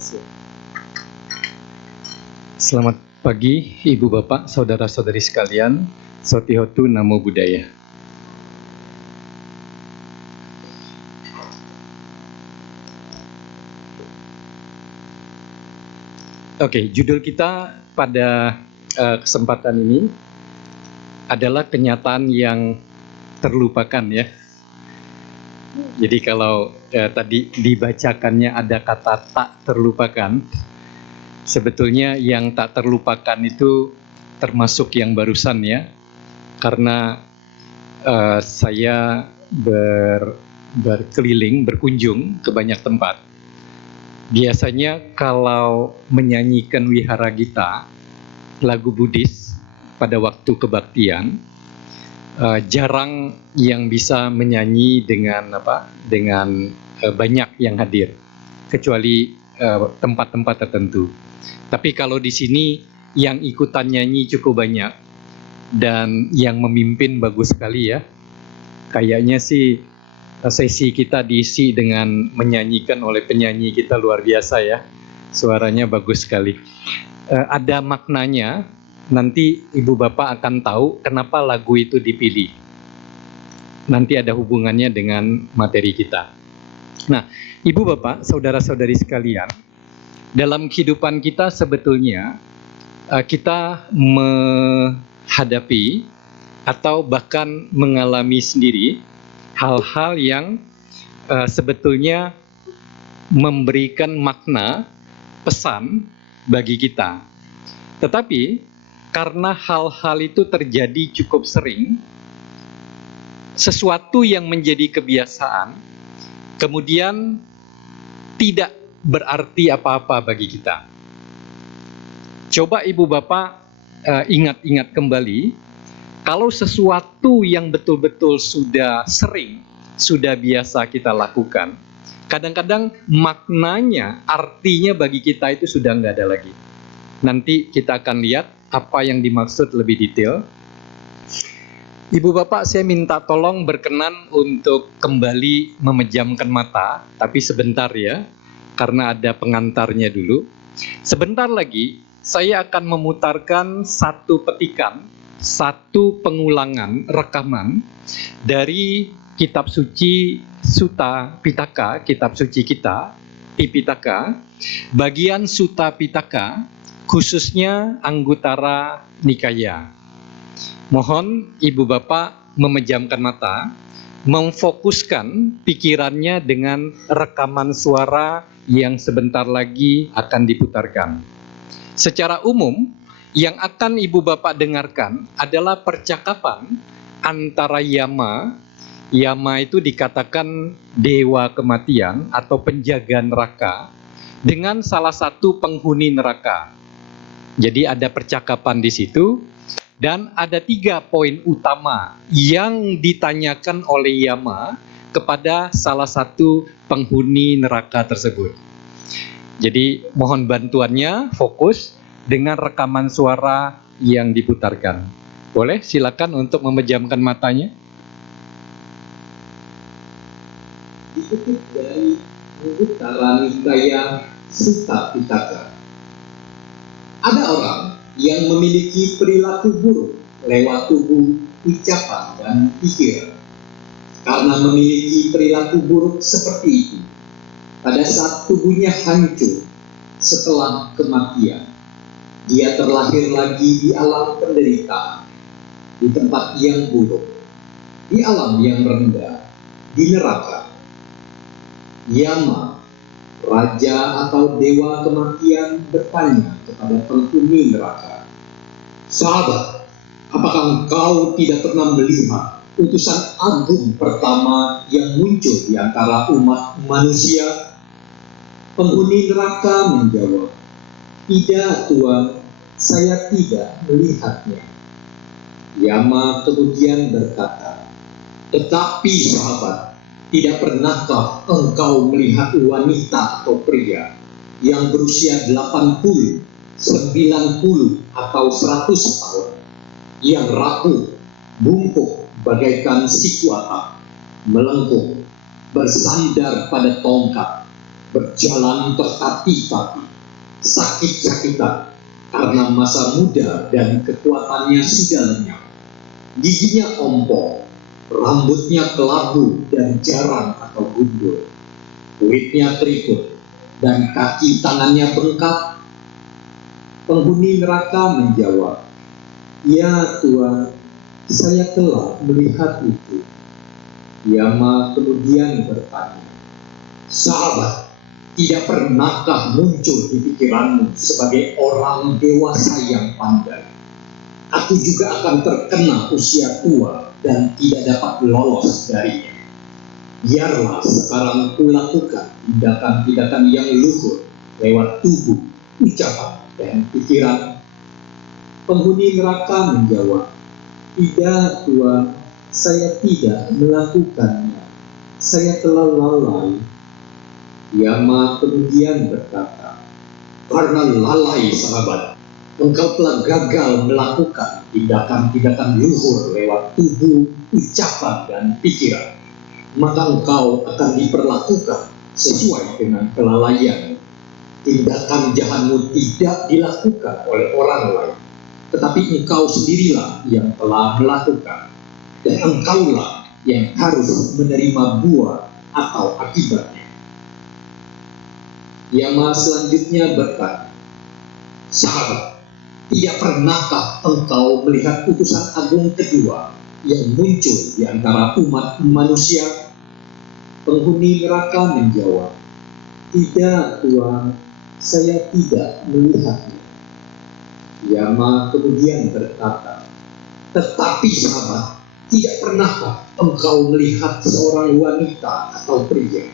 kasih. Selamat pagi Ibu Bapak, Saudara-saudari sekalian. Sotihotu Namo Buddhaya. Oke, judul kita pada kesempatan ini adalah kenyataan yang terlupakan ya. Jadi kalau tadi dibacakannya ada kata tak terlupakan, sebetulnya yang tak terlupakan itu termasuk yang barusan ya. Karena saya berkeliling, berkunjung ke banyak tempat. Biasanya kalau menyanyikan Wihara Gita, lagu Buddhis pada waktu kebaktian, jarang yang bisa menyanyi dengan banyak yang hadir, kecuali tempat-tempat tertentu. Tapi kalau di sini yang ikutan nyanyi cukup banyak dan yang memimpin bagus sekali ya. Kayaknya sih sesi kita diisi dengan menyanyikan oleh penyanyi kita luar biasa ya. Suaranya bagus sekali. Ada maknanya. Nanti Ibu Bapak akan tahu kenapa lagu itu dipilih. Nanti ada hubungannya dengan materi kita. Nah, Ibu Bapak, saudara-saudari sekalian, dalam kehidupan kita sebetulnya kita menghadapi atau bahkan mengalami sendiri hal-hal yang sebetulnya memberikan makna, pesan bagi kita. Tetapi karena hal-hal itu terjadi cukup sering, sesuatu yang menjadi kebiasaan, kemudian tidak berarti apa-apa bagi kita. Coba Ibu Bapak ingat-ingat kembali, kalau sesuatu yang betul-betul sudah sering, sudah biasa kita lakukan, kadang-kadang maknanya, artinya bagi kita itu sudah nggak ada lagi. Nanti kita akan lihat apa yang dimaksud lebih detail. Ibu Bapak, saya minta tolong berkenan untuk kembali memejamkan mata, tapi sebentar ya, karena ada pengantarnya dulu. Sebentar lagi, saya akan memutarkan satu petikan, satu pengulangan rekaman dari kitab suci Sutta Pitaka, kitab suci kita, Tipitaka, bagian Sutta Pitaka, khususnya Anguttara Nikaya. Mohon Ibu Bapak memejamkan mata, memfokuskan pikirannya dengan rekaman suara yang sebentar lagi akan diputarkan. Secara umum, yang akan Ibu Bapak dengarkan adalah percakapan antara Yama. Yama itu dikatakan dewa kematian atau penjaga neraka dengan salah satu penghuni neraka. Jadi ada percakapan di situ dan ada 3 poin utama yang ditanyakan oleh Yama kepada salah satu penghuni neraka tersebut. Jadi mohon bantuannya, fokus dengan rekaman suara yang diputarkan. Boleh silakan untuk memejamkan matanya. Dikutip dari Anguttara Nikaya Sutta Pitaka. Ada orang yang memiliki perilaku buruk lewat tubuh, ucapan, dan pikiran. Karena memiliki perilaku buruk seperti itu, pada saat tubuhnya hancur setelah kematian, dia terlahir lagi di alam penderitaan, di tempat yang buruk, di alam yang rendah, di neraka. Yama, raja atau dewa kematian, bertanya kepada penghuni neraka, "Sahabat, apakah engkau tidak pernah melihat utusan agung pertama yang muncul di antara umat manusia?" Penghuni neraka menjawab, "Tidak, Tuan, saya tidak melihatnya." Yama kemudian berkata, "Tetapi sahabat, tidak pernahkah engkau melihat wanita atau pria yang berusia 80, 90, atau 100 tahun, yang rapuh, bungkuk bagaikan siku atap, melengkung, bersandar pada tongkat, berjalan tertatih-tatih, sakit-sakitan, karena masa muda dan kekuatannya sudah lenyap. Giginya ompong, rambutnya kelabu dan jarang atau gundul, kulitnya keriput, dan kaki tangannya bengkak. Penghuni neraka menjawab, "Ya Tuhan, saya telah melihat itu." Yama kemudian bertanya, "Sahabat, tidak pernahkah muncul di pikiranmu sebagai orang dewasa yang pandai? Aku juga akan terkena usia tua dan tidak dapat lolos darinya. Biarlah sekarang kulakukan tindakan-tindakan yang luhur lewat tubuh, ucapan, dan pikiran." Penghuni neraka menjawab, "Tidak Tuhan, saya tidak melakukannya. Saya telah lalai." Yama kemudian berkata, "Karena lalai sahabat, engkau telah gagal melakukan tindakan-tindakan luhur lewat tubuh, ucapan, dan pikiran. Maka engkau akan diperlakukan sesuai dengan kelalaian. Tindakan jahatmu tidak dilakukan oleh orang lain, tetapi engkau sendirilah yang telah melakukan, dan engkaulah yang harus menerima buah atau akibatnya." Yama selanjutnya berkata, "Sahabat, tidak pernahkah engkau melihat utusan agung kedua yang muncul di antara umat manusia?" Penghuni neraka menjawab, "Tidak Tuhan, saya tidak melihatnya." Yama kemudian berkata, "Tetapi sahabat, tidak pernahkah engkau melihat seorang wanita atau pria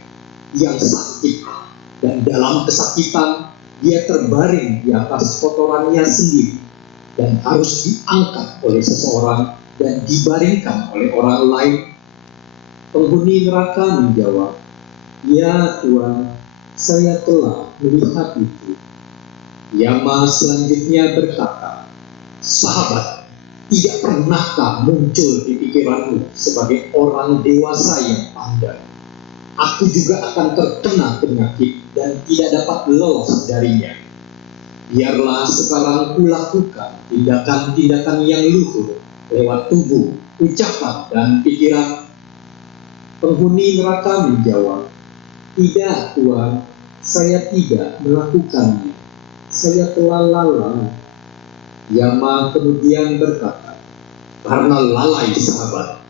yang sakit, dan dalam kesakitan dia terbaring di atas kotorannya sendiri dan harus diangkat oleh seseorang dan dibaringkan oleh orang lain?" Penghuni neraka menjawab, "Ya Tuhan, saya telah melihat itu." Yama selanjutnya berkata, "Sahabat, tidak pernahkah muncul di pikiranmu sebagai orang dewasa yang pandai? Aku juga akan terkena penyakit dan tidak dapat lolos darinya. Biarlah sekarang kulakukan tindakan-tindakan yang luhur lewat tubuh, ucapan, dan pikiran." Penghuni neraka menjawab, "Tidak Tuhan, saya tidak melakukannya. Saya telah lalai." Yama kemudian berkata, "Karena lalai sahabat,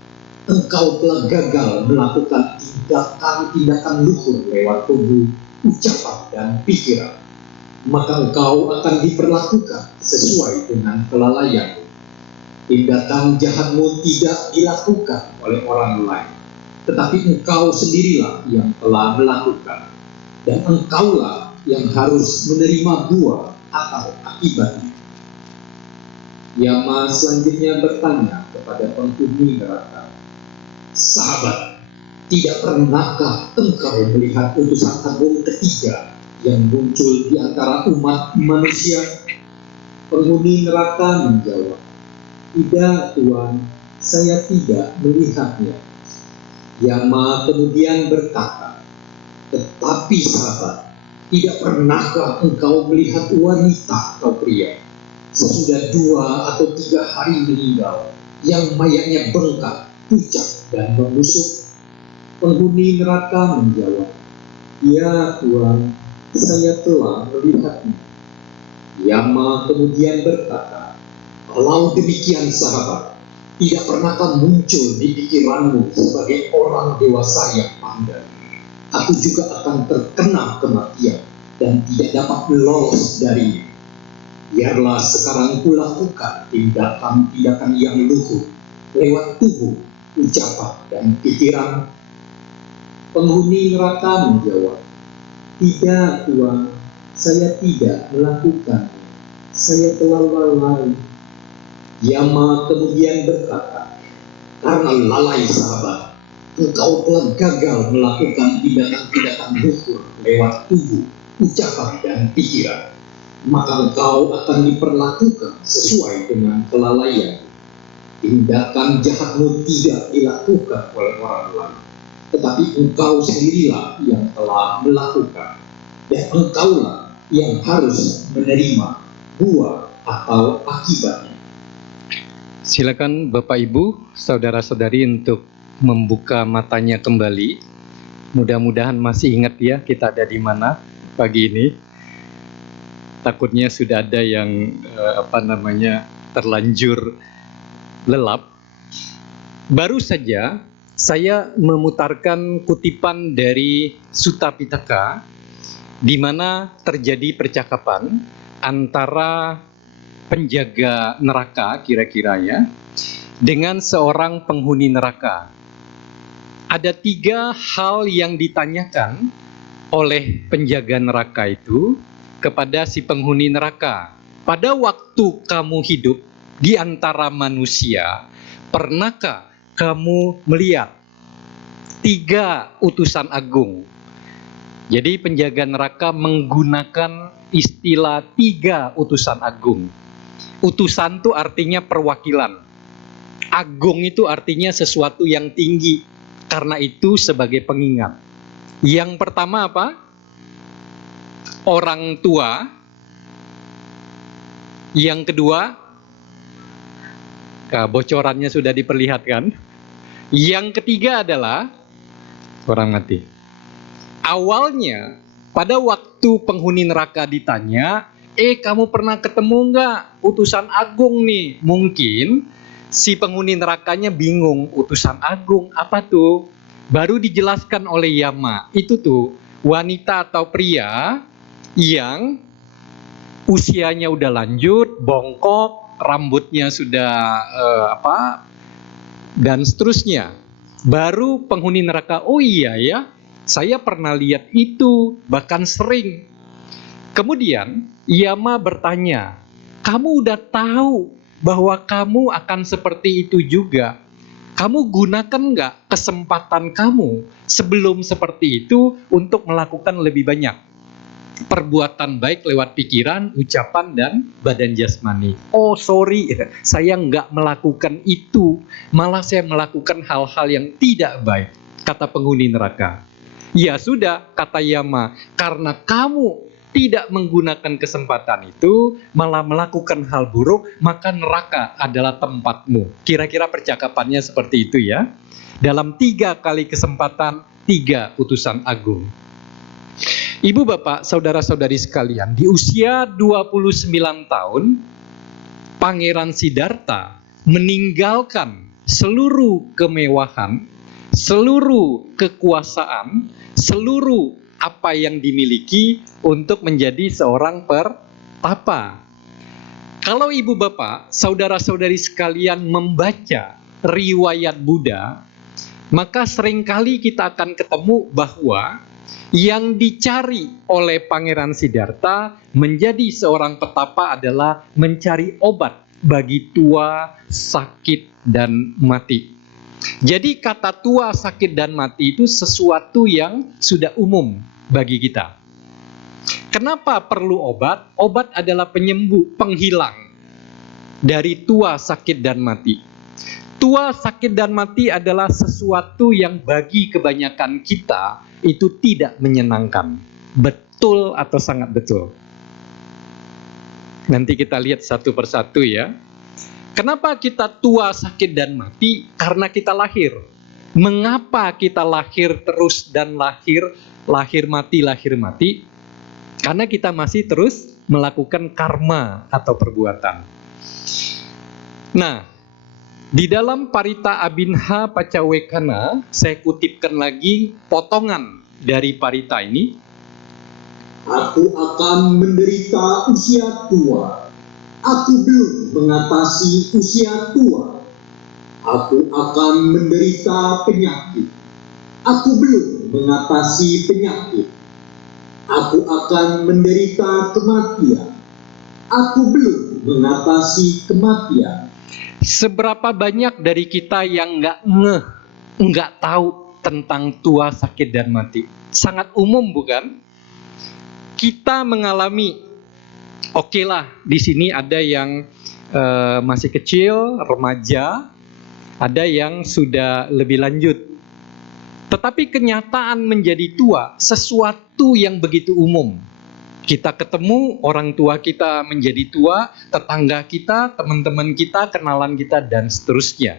engkau telah gagal melakukan tindakan-tindakan luhur lewat tubuh, ucapan, dan pikiran. Maka engkau akan diperlakukan sesuai dengan kelalaianmu. Tindakan jahatmu tidak dilakukan oleh orang lain, tetapi engkau sendirilah yang telah melakukan, dan engkaulah yang harus menerima buah atau akibatnya." Yama selanjutnya bertanya kepada penghuni neraka, "Sahabat, tidak pernahkah engkau melihat utusan agung ketiga yang muncul di antara umat manusia?" Penghuni neraka menjawab, "Tidak Tuhan, saya tidak melihatnya." Yama kemudian berkata, "Tetapi sahabat, tidak pernahkah engkau melihat wanita atau pria sesudah 2 atau 3 hari meninggal yang mayatnya bengkak, pucat, dan membusuk?" Penghuni neraka menjawab, "Ya Tuhan, saya telah melihatnya." Yama kemudian berkata, "Kalau demikian sahabat, tidak pernahkah muncul di pikiranmu sebagai orang dewasa yang pandai? Aku juga akan terkena kematian dan tidak dapat lolos darinya. Biarlah sekarang kulakukan tindakan-tindakan yang luhur lewat tubuh, ucapan, dan pikiran." Penghuni neraka menjawab, "Tidak Tuhan, saya tidak melakukannya. Saya telah lalai." Yama kemudian berkata, "Karena lalai sahabat, engkau telah gagal melakukan tindakan-tindakan luhur lewat tubuh, ucapan, dan pikiran. Maka engkau akan diperlakukan sesuai dengan kelalaian. Tindakan jahatmu tidak dilakukan oleh orang lain, tetapi engkau sendirilah yang telah melakukan, dan engkaulah yang harus menerima buah atau akibatnya. Silakan Bapak Ibu, saudara-saudari untuk membuka matanya kembali. Mudah-mudahan masih ingat ya kita ada di mana pagi ini. Takutnya sudah ada yang terlanjur lelap. Baru saja saya memutarkan kutipan dari Sutta Pitaka, di mana terjadi percakapan antara penjaga neraka kira-kira ya, dengan seorang penghuni neraka. Ada 3 hal yang ditanyakan oleh penjaga neraka itu kepada si penghuni neraka. Pada waktu kamu hidup di antara manusia, pernahkah kamu melihat 3 utusan agung? Jadi penjaga neraka menggunakan istilah 3 utusan agung. Utusan itu artinya perwakilan. Agung itu artinya sesuatu yang tinggi. Karena itu sebagai pengingat. Yang pertama apa? Orang tua. Yang kedua, bocorannya sudah diperlihatkan. Yang ketiga adalah orang mati. Awalnya, pada waktu penghuni neraka ditanya, kamu pernah ketemu nggak utusan agung nih? Mungkin si penghuni nerakanya bingung, utusan agung apa tuh? Baru dijelaskan oleh Yama, itu tuh wanita atau pria yang usianya udah lanjut, bongkok, rambutnya sudah dan seterusnya. Baru penghuni neraka, oh iya ya, saya pernah lihat itu, bahkan sering. Kemudian Yama bertanya, kamu udah tahu bahwa kamu akan seperti itu juga? Kamu gunakan nggak kesempatan kamu sebelum seperti itu untuk melakukan lebih banyak perbuatan baik lewat pikiran, ucapan, dan badan jasmani? Oh sorry, saya nggak melakukan itu. Malah saya melakukan hal-hal yang tidak baik, kata penghuni neraka. Ya sudah, kata Yama, karena kamu tidak menggunakan kesempatan itu, malah melakukan hal buruk, maka neraka adalah tempatmu. Kira-kira percakapannya seperti itu ya. Dalam 3 kali kesempatan, 3 utusan agung. Ibu bapak, saudara-saudari sekalian, di usia 29 tahun, Pangeran Siddhartha meninggalkan seluruh kemewahan, seluruh kekuasaan, seluruh apa yang dimiliki untuk menjadi seorang pertapa. Kalau ibu bapak, saudara-saudari sekalian membaca riwayat Buddha, maka seringkali kita akan ketemu bahwa yang dicari oleh Pangeran Siddhartha menjadi seorang petapa adalah mencari obat bagi tua, sakit, dan mati. Jadi kata tua, sakit, dan mati itu sesuatu yang sudah umum bagi kita. Kenapa perlu obat? Obat adalah penyembuh, penghilang dari tua, sakit, dan mati. Tua, sakit, dan mati adalah sesuatu yang bagi kebanyakan kita itu tidak menyenangkan. Betul atau sangat betul? Nanti kita lihat satu persatu ya. Kenapa kita tua, sakit, dan mati? Karena kita lahir. Mengapa kita lahir terus dan lahir mati? Karena kita masih terus melakukan karma atau perbuatan. Nah, di dalam Parita Abhinha Pacawekana, saya kutipkan lagi potongan dari parita ini. Aku akan menderita usia tua. Aku belum mengatasi usia tua. Aku akan menderita penyakit. Aku belum mengatasi penyakit. Aku akan menderita kematian. Aku belum mengatasi kematian. Seberapa banyak dari kita yang nggak tahu tentang tua, sakit, dan mati? Sangat umum bukan? Kita mengalami, oke lah, di sini ada yang masih kecil, remaja, ada yang sudah lebih lanjut. Tetapi kenyataan menjadi tua sesuatu yang begitu umum. Kita ketemu orang tua kita menjadi tua, tetangga kita, teman-teman kita, kenalan kita, dan seterusnya.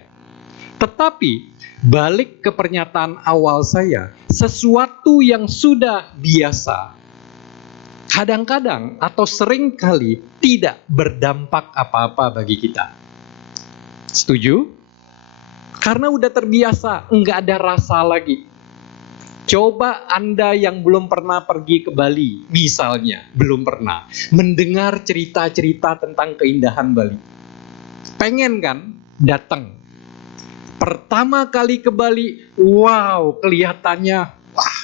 Tetapi balik ke pernyataan awal saya, sesuatu yang sudah biasa kadang-kadang atau seringkali tidak berdampak apa-apa bagi kita. Setuju? Karena udah terbiasa, nggak ada rasa lagi. Coba Anda yang belum pernah pergi ke Bali, misalnya, belum pernah, mendengar cerita-cerita tentang keindahan Bali. Pengen kan datang? Pertama kali ke Bali, wow, kelihatannya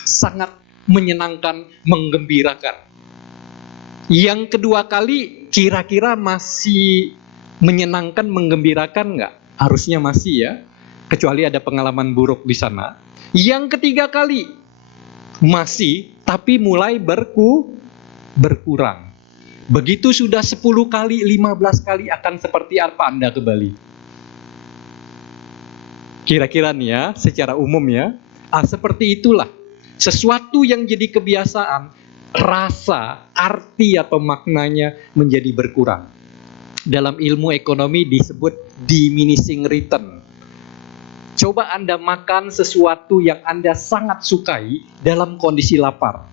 sangat menyenangkan, menggembirakan. Yang kedua kali, kira-kira masih menyenangkan, menggembirakan nggak? Harusnya masih ya, kecuali ada pengalaman buruk di sana. Yang ketiga kali, masih, tapi mulai berkurang. Begitu sudah 10 kali, 15 kali akan seperti apa Anda ke Bali? Kira-kira nih ya, secara umum ya, seperti itulah. Sesuatu yang jadi kebiasaan, rasa, arti atau maknanya menjadi berkurang. Dalam ilmu ekonomi disebut diminishing return. Coba Anda makan sesuatu yang Anda sangat sukai dalam kondisi lapar.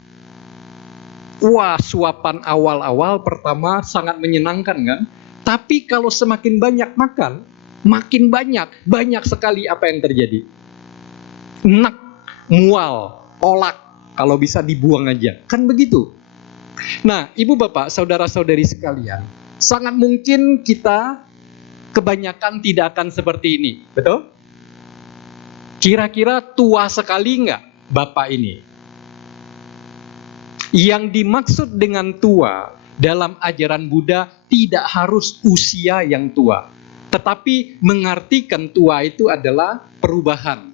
Wah, suapan awal-awal pertama sangat menyenangkan kan? Tapi kalau semakin banyak makan, makin banyak sekali apa yang terjadi. Enak, mual, olak, kalau bisa dibuang aja. Kan begitu. Nah, ibu bapak, saudara-saudari sekalian, sangat mungkin kita kebanyakan tidak akan seperti ini. Betul? Kira-kira tua sekali nggak bapak ini? Yang dimaksud dengan tua dalam ajaran Buddha tidak harus usia yang tua, tetapi mengartikan tua itu adalah perubahan.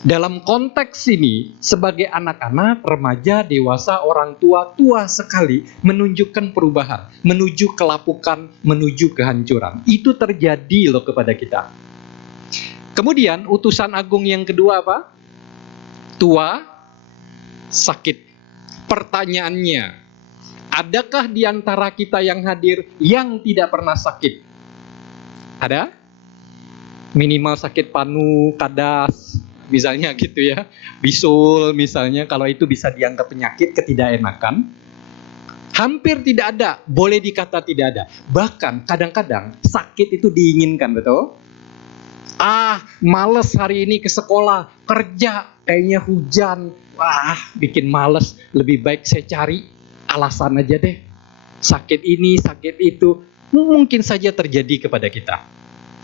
Dalam konteks ini, sebagai anak-anak, remaja, dewasa, orang tua, tua sekali menunjukkan perubahan, menuju kelapukan, menuju kehancuran. Itu terjadi loh kepada kita. Kemudian utusan agung yang kedua apa? Tua, sakit. Pertanyaannya, adakah di antara kita yang hadir yang tidak pernah sakit? Ada? Minimal sakit panu, kadas, misalnya gitu ya. Bisul misalnya, kalau itu bisa dianggap penyakit, ketidakenakan. Hampir tidak ada, boleh dikata tidak ada. Bahkan kadang-kadang sakit itu diinginkan, betul? Males hari ini ke sekolah, kerja, kayaknya hujan. Bikin males, lebih baik saya cari alasan aja deh. Sakit ini, sakit itu, mungkin saja terjadi kepada kita.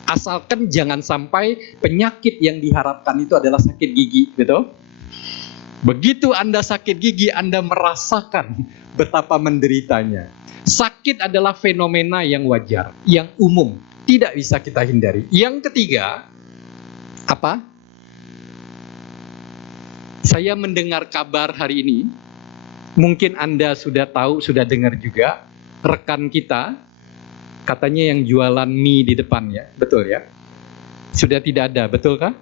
Asalkan jangan sampai penyakit yang diharapkan itu adalah sakit gigi, betul? Begitu Anda sakit gigi, Anda merasakan betapa menderitanya. Sakit adalah fenomena yang wajar, yang umum, tidak bisa kita hindari. Yang ketiga, apa? Saya mendengar kabar hari ini, mungkin Anda sudah tahu, sudah dengar juga, rekan kita, katanya yang jualan mie di depan ya, betul ya? Sudah tidak ada, betul kah?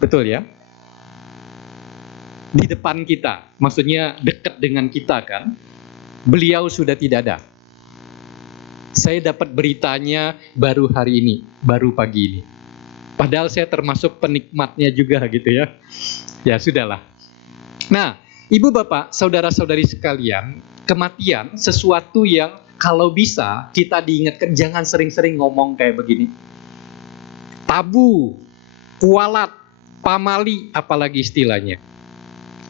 Betul ya? Di depan kita, maksudnya dekat dengan kita kan, beliau sudah tidak ada. Saya dapat beritanya baru hari ini, baru pagi ini. Padahal saya termasuk penikmatnya juga gitu ya. Ya sudahlah. Nah, ibu bapak, saudara-saudari sekalian, kematian sesuatu yang kalau bisa kita diingatkan, jangan sering-sering ngomong kayak begini. Tabu, kualat, pamali, apalagi istilahnya.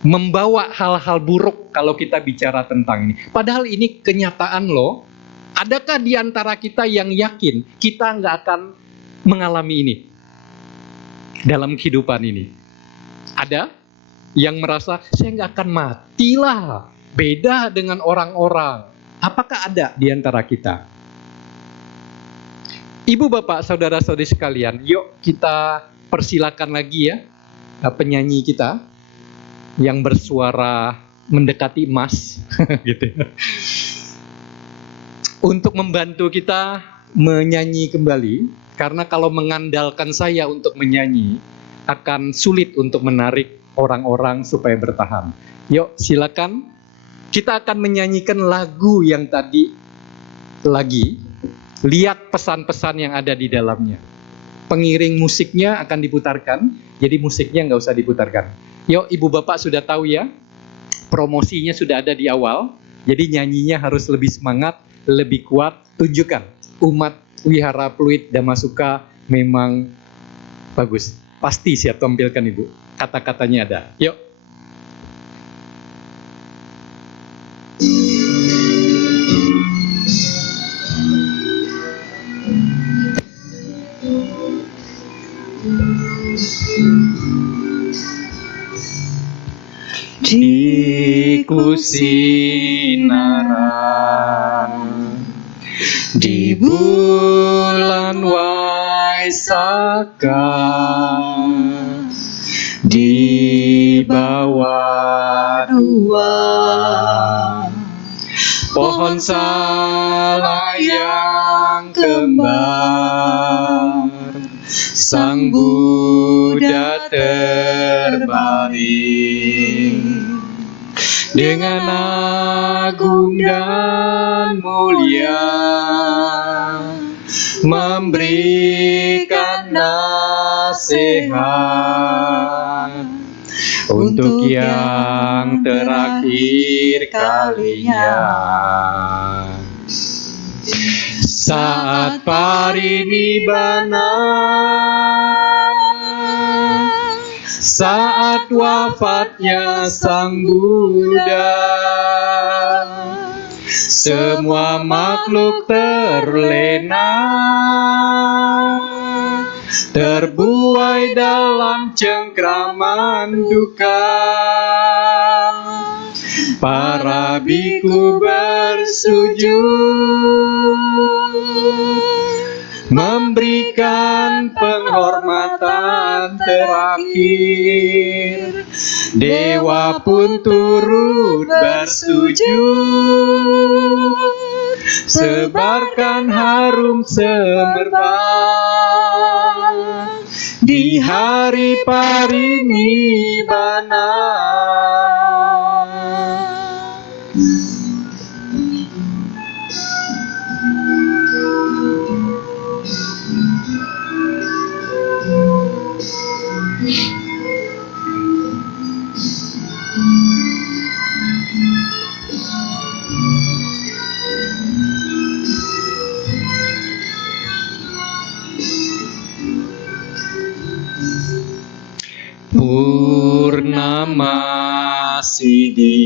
Membawa hal-hal buruk kalau kita bicara tentang ini. Padahal ini kenyataan loh. Adakah di antara kita yang yakin kita nggak akan mengalami ini dalam kehidupan ini? Ada yang merasa saya nggak akan mati lah, beda dengan orang-orang. Apakah ada di antara kita? Ibu bapak saudara-saudari sekalian, yuk kita persilakan lagi ya penyanyi kita yang bersuara mendekati emas gitu ya, untuk membantu kita menyanyi kembali. Karena kalau mengandalkan saya untuk menyanyi, akan sulit untuk menarik orang-orang supaya bertahan. Yuk, silakan. Kita akan menyanyikan lagu yang tadi lagi. Lihat pesan-pesan yang ada di dalamnya. Pengiring musiknya akan diputarkan, jadi musiknya nggak usah diputarkan. Yuk, ibu bapak sudah tahu ya, promosinya sudah ada di awal, jadi nyanyinya harus lebih semangat, lebih kuat, tunjukkan. Umat Wihara Pluit Damasuka memang bagus. Pasti siap tampilkan ibu, kata-katanya ada. Yuk. Di Kusinaran, di bulan Waisaka, di bawah dua pohon salak yang kembar, Sang Buddha terbaring dengan agung dan mulia, memberikan nasihat untuk yang terakhir kalinya. Saat parinibbana, saat wafatnya Sang Buddha, semua makhluk terlena, terbuai dalam cengkraman duka. Para biku bersujud, memberikan penghormatan terakhir. Dewa pun turut bersujud, sebarkan harum semerbak di hari parinibbana. Purnama Sidhi,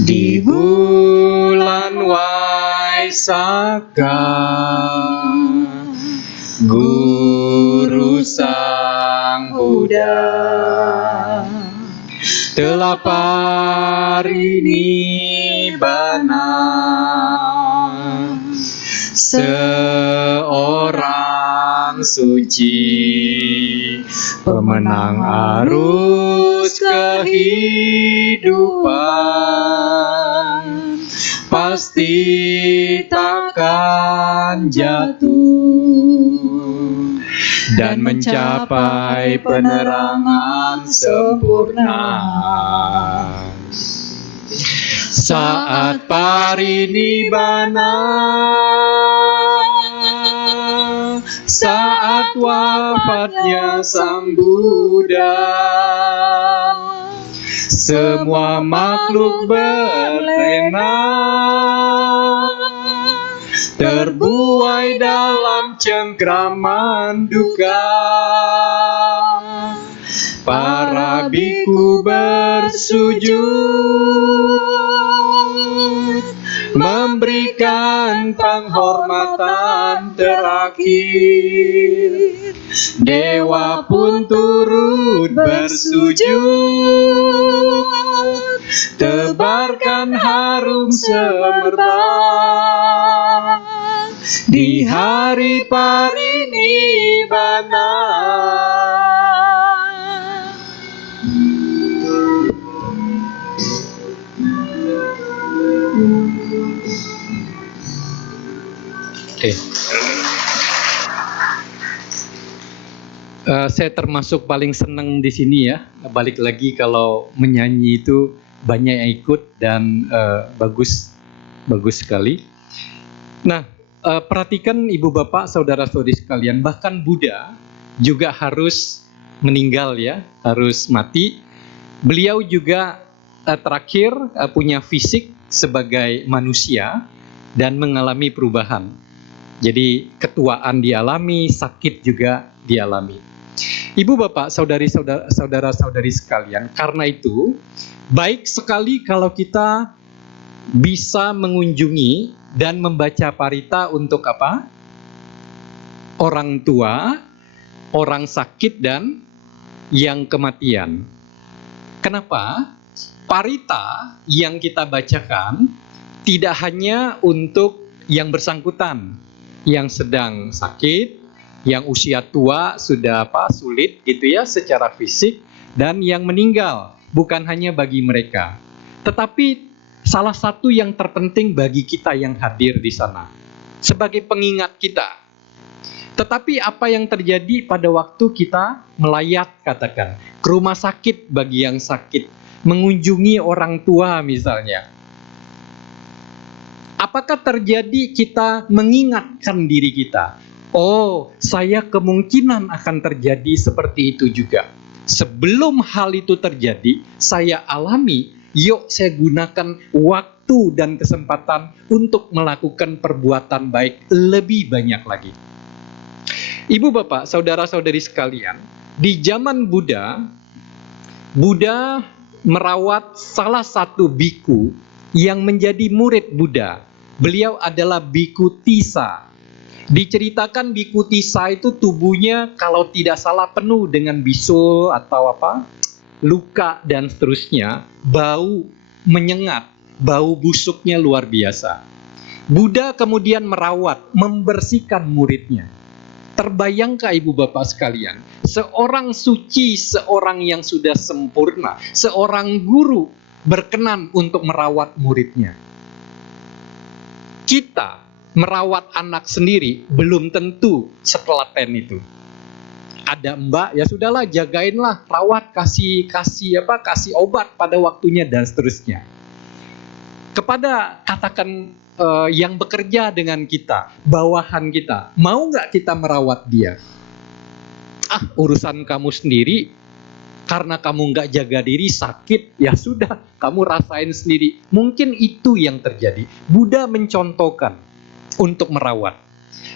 di bulan Waisaka, Guru Sang Buddha telah parinibbana. Seorang suci, pemenang arus kehidupan, pasti takkan jatuh dan mencapai penerangan sempurna. Saat parinibbana, saat wafatnya Sang Buddha, semua makhluk berlena, terbuai dalam cengkraman duka. Para biku bersujud, memberikan penghormatan terakhir. Dewa pun turut bersujud, tebarkan harum semerbak di hari parinibbana. Oke. Saya termasuk paling senang di sini ya. Balik lagi kalau menyanyi itu banyak yang ikut dan bagus sekali. Nah, perhatikan ibu bapak, saudara-saudari sekalian, bahkan Buddha juga harus meninggal ya, harus mati. Beliau juga terakhir punya fisik sebagai manusia dan mengalami perubahan. Jadi ketuaan dialami, sakit juga dialami. Ibu bapak, saudara-saudari sekalian, karena itu baik sekali kalau kita bisa mengunjungi dan membaca parita untuk apa? Orang tua, orang sakit, dan yang kematian. Kenapa? Parita yang kita bacakan tidak hanya untuk yang bersangkutan, yang sedang sakit, yang usia tua sudah sulit gitu ya secara fisik, dan yang meninggal, bukan hanya bagi mereka. Tetapi salah satu yang terpenting bagi kita yang hadir di sana, sebagai pengingat kita. Tetapi apa yang terjadi pada waktu kita melayat, katakan, ke rumah sakit bagi yang sakit, mengunjungi orang tua misalnya. Apakah terjadi kita mengingatkan diri kita, oh, saya kemungkinan akan terjadi seperti itu juga. Sebelum hal itu terjadi, saya alami, yuk saya gunakan waktu dan kesempatan untuk melakukan perbuatan baik lebih banyak lagi. Ibu bapak, saudara-saudari sekalian, di zaman Buddha merawat salah satu biku yang menjadi murid Buddha. Beliau adalah Biku Tissa. Diceritakan Biku Tissa itu tubuhnya kalau tidak salah penuh dengan bisul atau luka dan seterusnya, bau menyengat, bau busuknya luar biasa. Buddha kemudian merawat, membersihkan muridnya. Terbayangkah ibu bapak sekalian, seorang suci, seorang yang sudah sempurna, seorang guru berkenan untuk merawat muridnya. Kita merawat anak sendiri belum tentu setelaten itu. Ada mbak, ya sudahlah, jagainlah, rawat, kasih obat pada waktunya dan seterusnya. Kepada katakan yang bekerja dengan kita, bawahan kita, mau nggak kita merawat dia? Urusan kamu sendiri, karena kamu nggak jaga diri, sakit, ya sudah, kamu rasain sendiri. Mungkin itu yang terjadi. Buddha mencontohkan untuk merawat.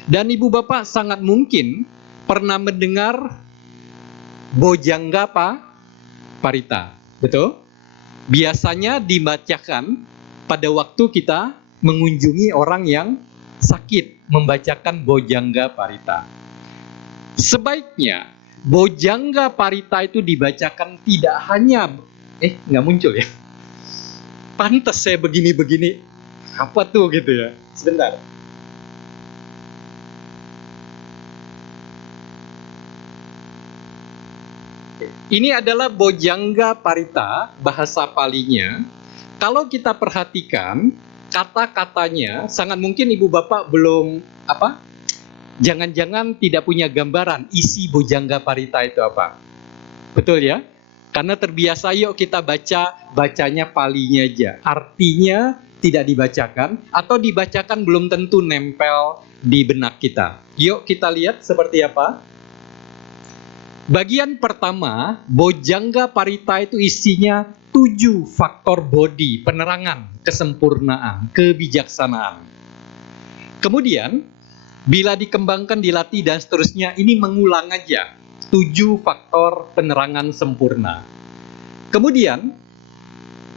Dan ibu bapak sangat mungkin pernah mendengar Bojjhanga Parita, betul? Biasanya dibacakan pada waktu kita mengunjungi orang yang sakit, membacakan Bojjhanga Parita. Sebaiknya Bojjhanga Parita itu dibacakan tidak hanya nggak muncul ya. Pantas saya begini-begini. Apa tuh gitu ya? Sebentar. Ini adalah Bojjhanga Parita, bahasa Palinya. Kalau kita perhatikan kata-katanya, sangat mungkin ibu bapak belum jangan-jangan tidak punya gambaran isi Bojjhanga Parita itu apa. Betul ya? Karena terbiasa yuk kita bacanya Palinya aja. Artinya tidak dibacakan, atau dibacakan belum tentu nempel di benak kita. Yuk kita lihat seperti apa. Bagian pertama, Bojjhanga Parita itu isinya 7 faktor bodi, penerangan, kesempurnaan, kebijaksanaan. Kemudian, bila dikembangkan, dilatih, dan seterusnya, ini mengulang aja 7 faktor penerangan sempurna. Kemudian,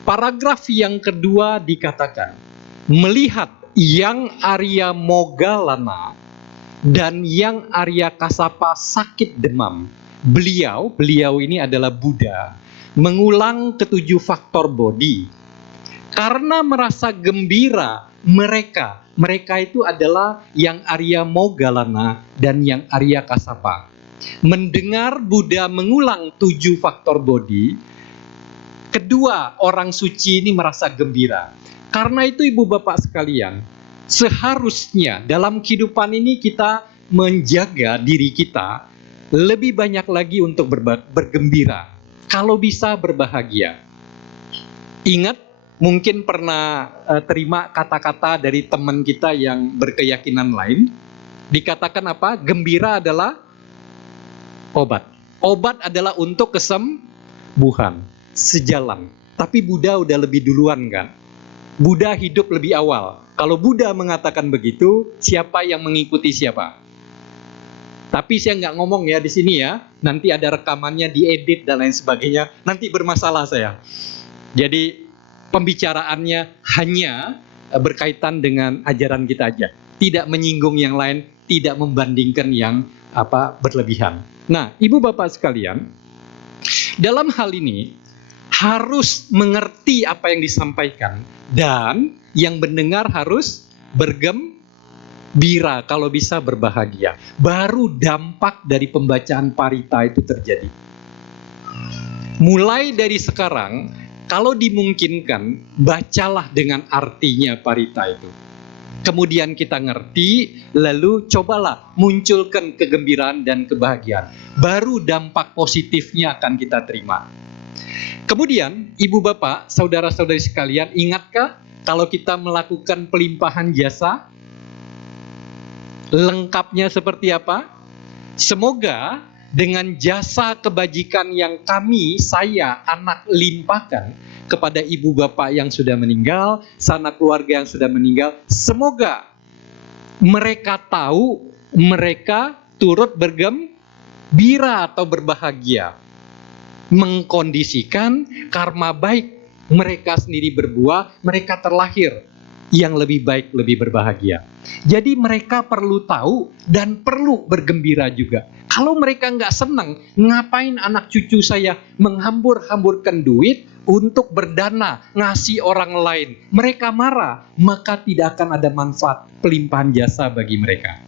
paragraf yang kedua dikatakan, melihat yang Arya Moggallana dan yang Arya Kassapa sakit demam. Beliau ini adalah Buddha, mengulang ke-7 faktor bodi. Karena merasa gembira, mereka itu adalah yang Arya Moggallana dan yang Arya Kassapa. Mendengar Buddha mengulang 7 faktor bodi, kedua orang suci ini merasa gembira. Karena itu ibu bapak sekalian, seharusnya dalam kehidupan ini kita menjaga diri kita lebih banyak lagi untuk bergembira, kalau bisa berbahagia. Ingat, mungkin pernah terima kata-kata dari teman kita yang berkeyakinan lain. Dikatakan apa? Gembira adalah obat. Obat adalah untuk kesembuhan, sejalan. Tapi Buddha udah lebih duluan kan? Buddha hidup lebih awal. Kalau Buddha mengatakan begitu, siapa yang mengikuti siapa? Tapi saya nggak ngomong ya di sini ya. Nanti ada rekamannya, diedit dan lain sebagainya. Nanti bermasalah saya. Jadi pembicaraannya hanya berkaitan dengan ajaran kita aja. Tidak menyinggung yang lain, tidak membandingkan yang berlebihan. Nah, Ibu Bapak sekalian, dalam hal ini harus mengerti apa yang disampaikan dan yang mendengar harus bergembira, kalau bisa berbahagia. Baru dampak dari pembacaan parita itu terjadi. Mulai dari sekarang, kalau dimungkinkan, bacalah dengan artinya parita itu. Kemudian kita ngerti, lalu cobalah munculkan kegembiraan dan kebahagiaan. Baru dampak positifnya akan kita terima. Kemudian, Ibu Bapak, saudara-saudari sekalian, ingatkah kalau kita melakukan pelimpahan jasa? Lengkapnya seperti apa? Semoga dengan jasa kebajikan yang saya, anak limpahkan kepada ibu bapak yang sudah meninggal, sanak keluarga yang sudah meninggal, semoga mereka tahu, mereka turut bergembira atau berbahagia, mengkondisikan karma baik mereka sendiri berbuah, mereka terlahir yang lebih baik, lebih berbahagia. Jadi mereka perlu tahu dan perlu bergembira juga. Kalau mereka nggak senang, ngapain anak cucu saya menghambur-hamburkan duit untuk berdana, ngasih orang lain. Mereka marah, maka tidak akan ada manfaat pelimpahan jasa bagi mereka.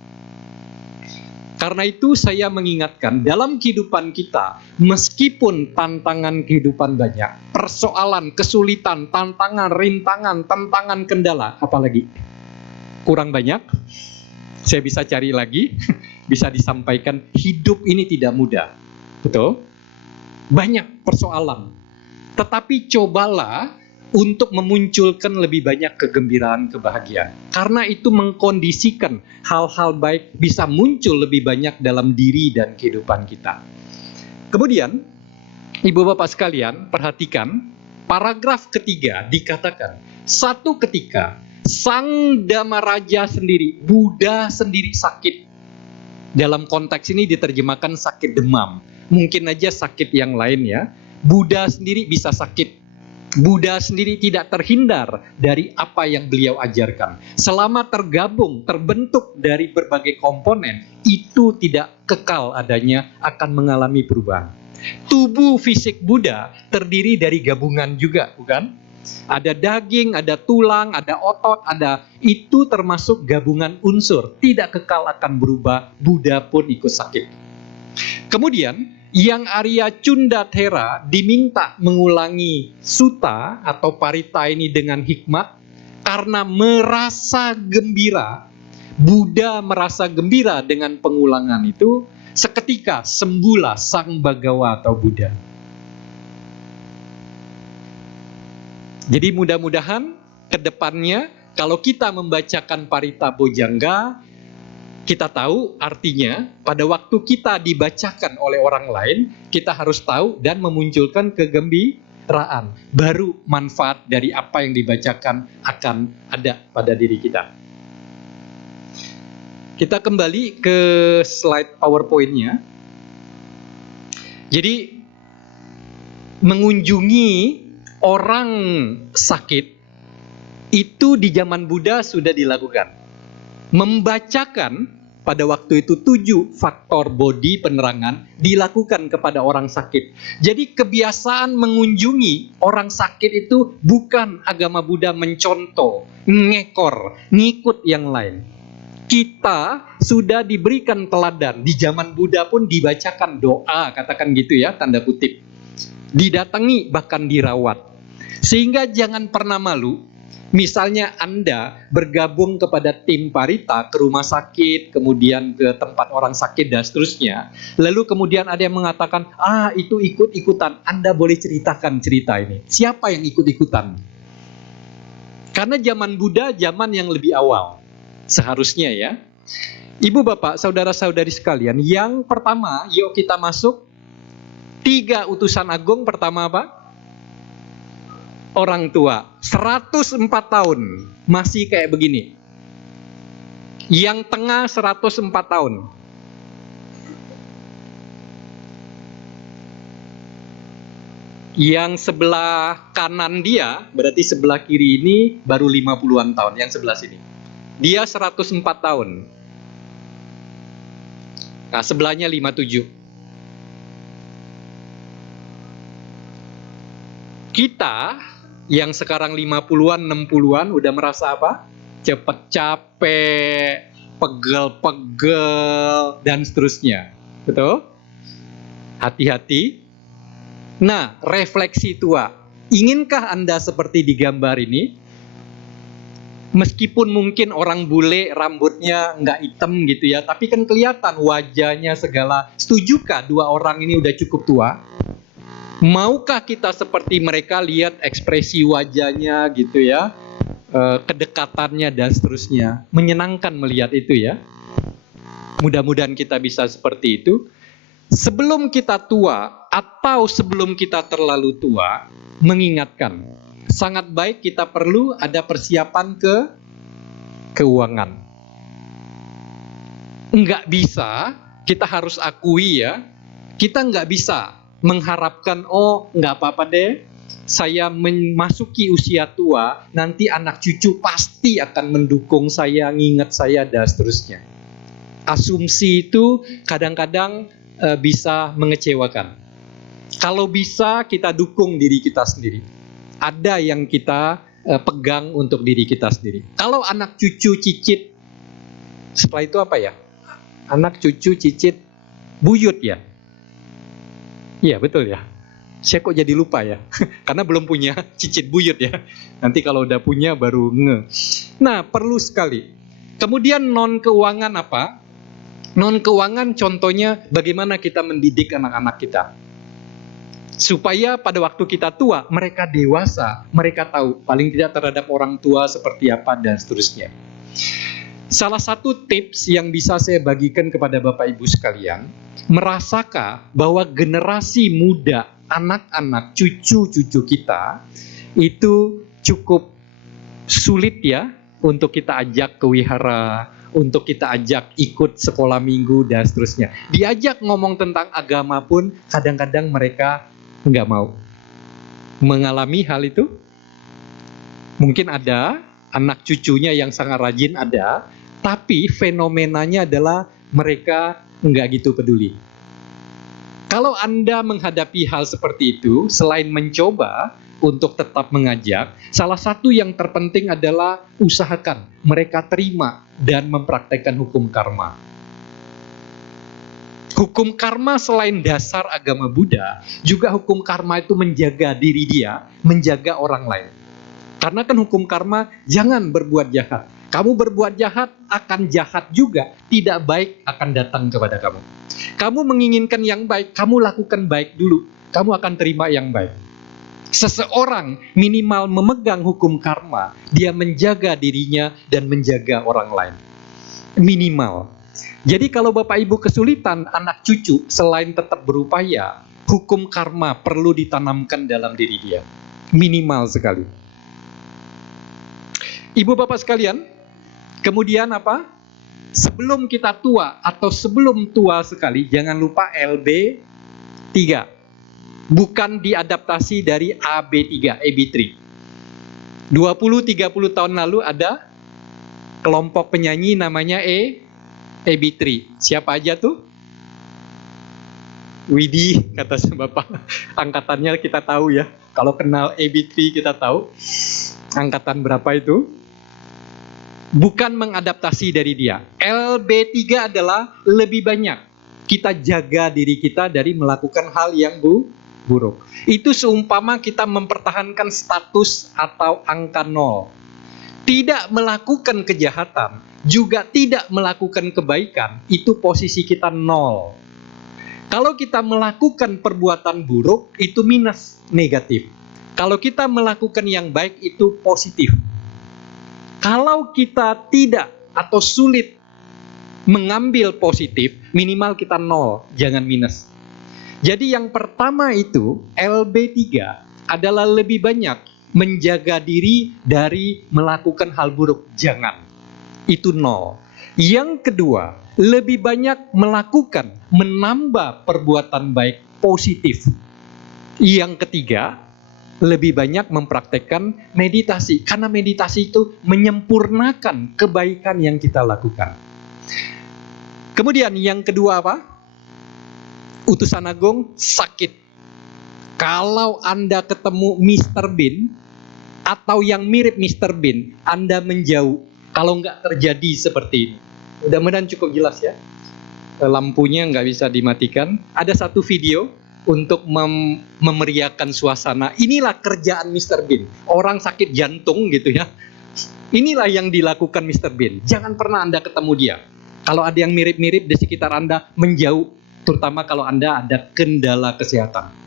Karena itu saya mengingatkan, dalam kehidupan kita, meskipun tantangan kehidupan banyak, persoalan, kesulitan, tantangan, rintangan, tantangan, kendala, apalagi kurang banyak, saya bisa cari lagi, bisa disampaikan, hidup ini tidak mudah. Betul? Banyak persoalan. Tetapi cobalah untuk memunculkan lebih banyak kegembiraan, kebahagiaan. Karena itu mengkondisikan hal-hal baik bisa muncul lebih banyak dalam diri dan kehidupan kita. Kemudian, Ibu Bapak sekalian, perhatikan, paragraf ketiga dikatakan, satu ketika, Sang Dhamaraja sendiri, Buddha sendiri sakit. Dalam konteks ini diterjemahkan sakit demam. Mungkin aja sakit yang lain ya. Buddha sendiri bisa sakit. Buddha sendiri tidak terhindar dari apa yang beliau ajarkan. Selama tergabung, terbentuk dari berbagai komponen, itu tidak kekal adanya, akan mengalami perubahan. Tubuh fisik Buddha terdiri dari gabungan juga, bukan? Ada daging, ada tulang, ada otot, itu termasuk gabungan unsur. Tidak kekal, akan berubah. Buddha pun ikut sakit. Kemudian, yang Arya Cundathera diminta mengulangi sutta atau parita ini dengan hikmat karena merasa gembira. Buddha merasa gembira dengan pengulangan itu, seketika sembuhlah Sang Bhagawa atau Buddha. Jadi mudah-mudahan ke depannya kalau kita membacakan parita bojjhanga, kita tahu artinya pada waktu kita dibacakan oleh orang lain, kita harus tahu dan memunculkan kegembiraan. Baru manfaat dari apa yang dibacakan akan ada pada diri kita. Kita kembali ke slide PowerPoint-nya. Jadi mengunjungi orang sakit itu di zaman Buddha sudah dilakukan. Membacakan pada waktu itu 7 faktor bodi penerangan dilakukan kepada orang sakit. Jadi kebiasaan mengunjungi orang sakit itu bukan agama Buddha mencontoh, ngekor, ngikut yang lain. Kita sudah diberikan teladan. Di zaman Buddha pun dibacakan doa, katakan gitu ya, tanda kutip. Didatangi bahkan dirawat. Sehingga jangan pernah malu Misalnya Anda bergabung kepada tim Parita, ke rumah sakit, kemudian ke tempat orang sakit dan seterusnya, lalu kemudian ada yang mengatakan, itu ikut-ikutan. Anda boleh ceritakan cerita ini. Siapa yang ikut-ikutan? Karena zaman Buddha, zaman yang lebih awal. Seharusnya ya. Ibu bapak, saudara-saudari sekalian, yang pertama, yuk kita masuk. 3 utusan agung, pertama apa? Orang tua. 104 tahun masih kayak begini. Yang tengah 104 tahun. Yang sebelah kanan dia, berarti sebelah kiri ini baru 50-an tahun, yang sebelah sini. Dia 104 tahun. Nah, sebelahnya 57. Kita yang sekarang 50-an, 60-an udah merasa apa? Cepet capek, pegel-pegel, dan seterusnya. Betul? Hati-hati. Nah, refleksi tua. Inginkah Anda seperti di gambar ini? Meskipun mungkin orang bule rambutnya nggak hitam gitu ya, tapi kan kelihatan wajahnya segala. Setujukah 2 orang ini udah cukup tua? Maukah kita seperti mereka, lihat ekspresi wajahnya gitu ya, kedekatannya dan seterusnya. Menyenangkan melihat itu ya. Mudah-mudahan kita bisa seperti itu. Sebelum kita tua atau sebelum kita terlalu tua, mengingatkan, sangat baik kita perlu ada persiapan keuangan. Nggak bisa, kita harus akui ya, kita nggak bisa mengharapkan, nggak apa-apa deh, saya memasuki usia tua, nanti anak cucu pasti akan mendukung saya, nginget saya, dan seterusnya. Asumsi itu kadang-kadang bisa mengecewakan. Kalau bisa, kita dukung diri kita sendiri. Ada yang kita pegang untuk diri kita sendiri. Kalau anak cucu cicit, setelah itu apa ya? Anak cucu cicit buyut ya? Iya betul ya. Saya kok jadi lupa ya. Karena belum punya cicit buyut ya. Nanti kalau udah punya baru nge. Nah, perlu sekali. Kemudian non keuangan apa? Non keuangan contohnya bagaimana kita mendidik anak-anak kita. Supaya pada waktu kita tua, mereka dewasa, mereka tahu paling tidak terhadap orang tua seperti apa dan seterusnya. Salah satu tips yang bisa saya bagikan kepada Bapak Ibu sekalian, merasakah bahwa generasi muda, anak-anak, cucu-cucu kita itu cukup sulit ya untuk kita ajak ke wihara, untuk kita ajak ikut sekolah minggu dan seterusnya. Diajak ngomong tentang agama pun kadang-kadang mereka nggak mau. Mengalami hal itu? Mungkin ada anak cucunya yang sangat rajin, ada, tapi fenomenanya adalah mereka nggak gitu peduli. Kalau Anda menghadapi hal seperti itu, selain mencoba untuk tetap mengajak, salah satu yang terpenting adalah usahakan mereka terima dan mempraktekkan hukum karma. Hukum karma selain dasar agama Buddha, juga hukum karma itu menjaga diri dia, menjaga orang lain. Karena kan hukum karma, jangan berbuat jahat. Kamu berbuat jahat, akan jahat juga. Tidak baik akan datang kepada kamu. Kamu menginginkan yang baik, kamu lakukan baik dulu. Kamu akan terima yang baik. Seseorang minimal memegang hukum karma, dia menjaga dirinya dan menjaga orang lain. Minimal. Jadi kalau Bapak Ibu kesulitan, anak cucu selain tetap berupaya, hukum karma perlu ditanamkan dalam diri dia. Minimal sekali. Ibu Bapak sekalian, kemudian apa? Sebelum kita tua atau sebelum tua sekali, jangan lupa LB3. Bukan diadaptasi dari AB3, AB3. 20-30 tahun lalu ada kelompok penyanyi namanya AB3. Siapa aja tuh? Widih, kata Bapak. Angkatannya kita tahu ya. Kalau kenal AB3 kita tahu. Angkatan berapa itu? Bukan mengadaptasi dari dia. LB3 adalah lebih banyak. Kita jaga diri kita dari melakukan hal yang buruk. Itu seumpama kita mempertahankan status atau angka 0. tidak melakukan kejahatan, juga tidak melakukan kebaikan, itu posisi kita 0. Kalau kita melakukan perbuatan buruk, itu minus, negatif. Kalau kita melakukan yang baik, itu positif. Kalau kita tidak atau sulit mengambil positif, minimal kita 0, jangan minus. Jadi yang pertama itu, LB3 adalah lebih banyak menjaga diri dari melakukan hal buruk. Jangan. Itu 0. Yang kedua, lebih banyak melakukan, menambah perbuatan baik positif. Yang ketiga, lebih banyak mempraktekkan meditasi. Karena meditasi itu menyempurnakan kebaikan yang kita lakukan. Kemudian yang kedua apa? Utusan Agung sakit. Kalau Anda ketemu Mr. Bean atau yang mirip Mr. Bean, Anda menjauh. Kalau nggak terjadi seperti ini. Mudah-mudahan cukup jelas ya. Lampunya nggak bisa dimatikan. Ada satu video untuk memeriahkan suasana. Inilah kerjaan Mr. Bean. Orang sakit jantung gitu ya. Inilah yang dilakukan Mr. Bean. Jangan pernah Anda ketemu dia. Kalau ada yang mirip-mirip di sekitar Anda, menjauh. Terutama kalau Anda ada kendala kesehatan.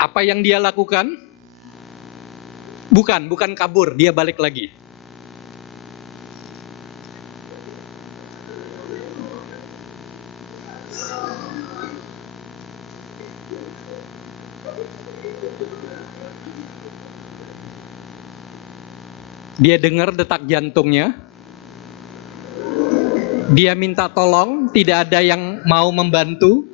Apa yang dia lakukan? Bukan kabur, dia balik lagi. Dia dengar detak jantungnya. Dia minta tolong, tidak ada yang mau membantu.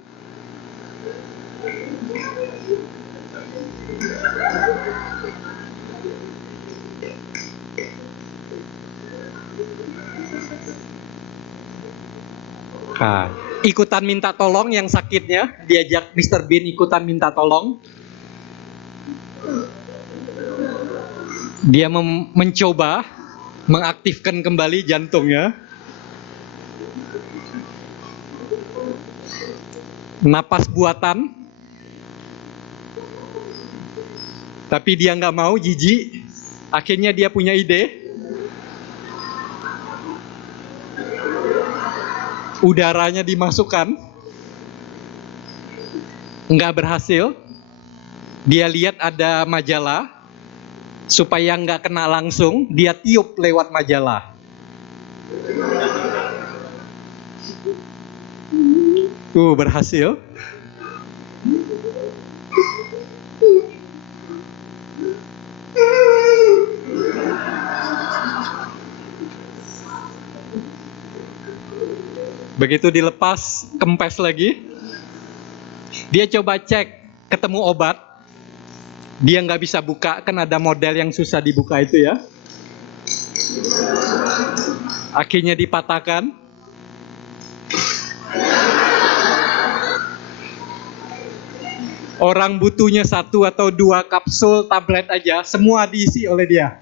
Nah, ikutan minta tolong yang sakitnya, diajak Mr. Bean ikutan minta tolong. Dia mencoba mengaktifkan kembali jantungnya. Napas buatan. Tapi dia nggak mau, jijik. Akhirnya dia punya ide. Udaranya dimasukkan. Nggak berhasil. Dia lihat ada majalah. Supaya nggak kena langsung, dia tiup lewat majalah. Berhasil. Begitu dilepas, kempes lagi. Dia coba cek, ketemu obat. Dia nggak bisa buka, kan ada model yang susah dibuka itu ya. Akhirnya dipatahkan. Orang butuhnya 1 atau 2 kapsul tablet aja, semua diisi oleh dia.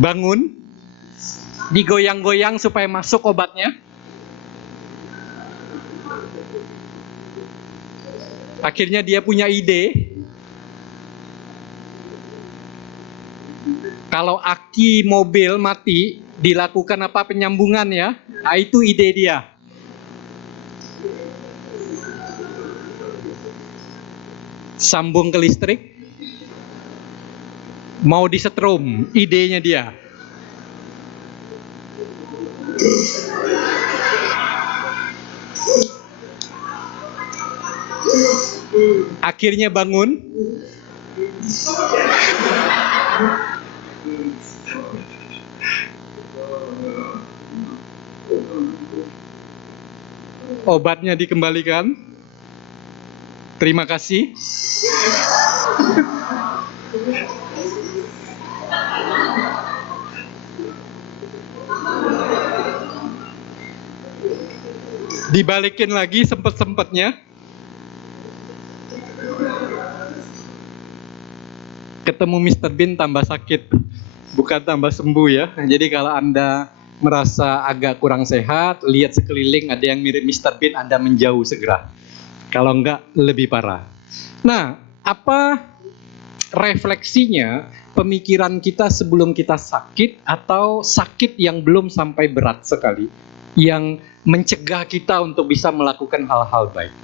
Bangun, digoyang-goyang supaya masuk obatnya. Akhirnya dia punya ide. Kalau aki mobil mati, dilakukan apa penyambungan ya? Nah, itu ide dia. Sambung ke listrik. Mau disetrum, idenya dia. Akhirnya bangun. Obatnya dikembalikan. Terima kasih. Dibalikin lagi sempet-sempetnya. Ketemu Mr. Bean tambah sakit, bukan tambah sembuh ya. Jadi kalau Anda merasa agak kurang sehat, lihat sekeliling ada yang mirip Mr. Bean, Anda menjauh segera. Kalau enggak, lebih parah. Nah, apa refleksinya pemikiran kita sebelum kita sakit atau sakit yang belum sampai berat sekali, yang mencegah kita untuk bisa melakukan hal-hal baik?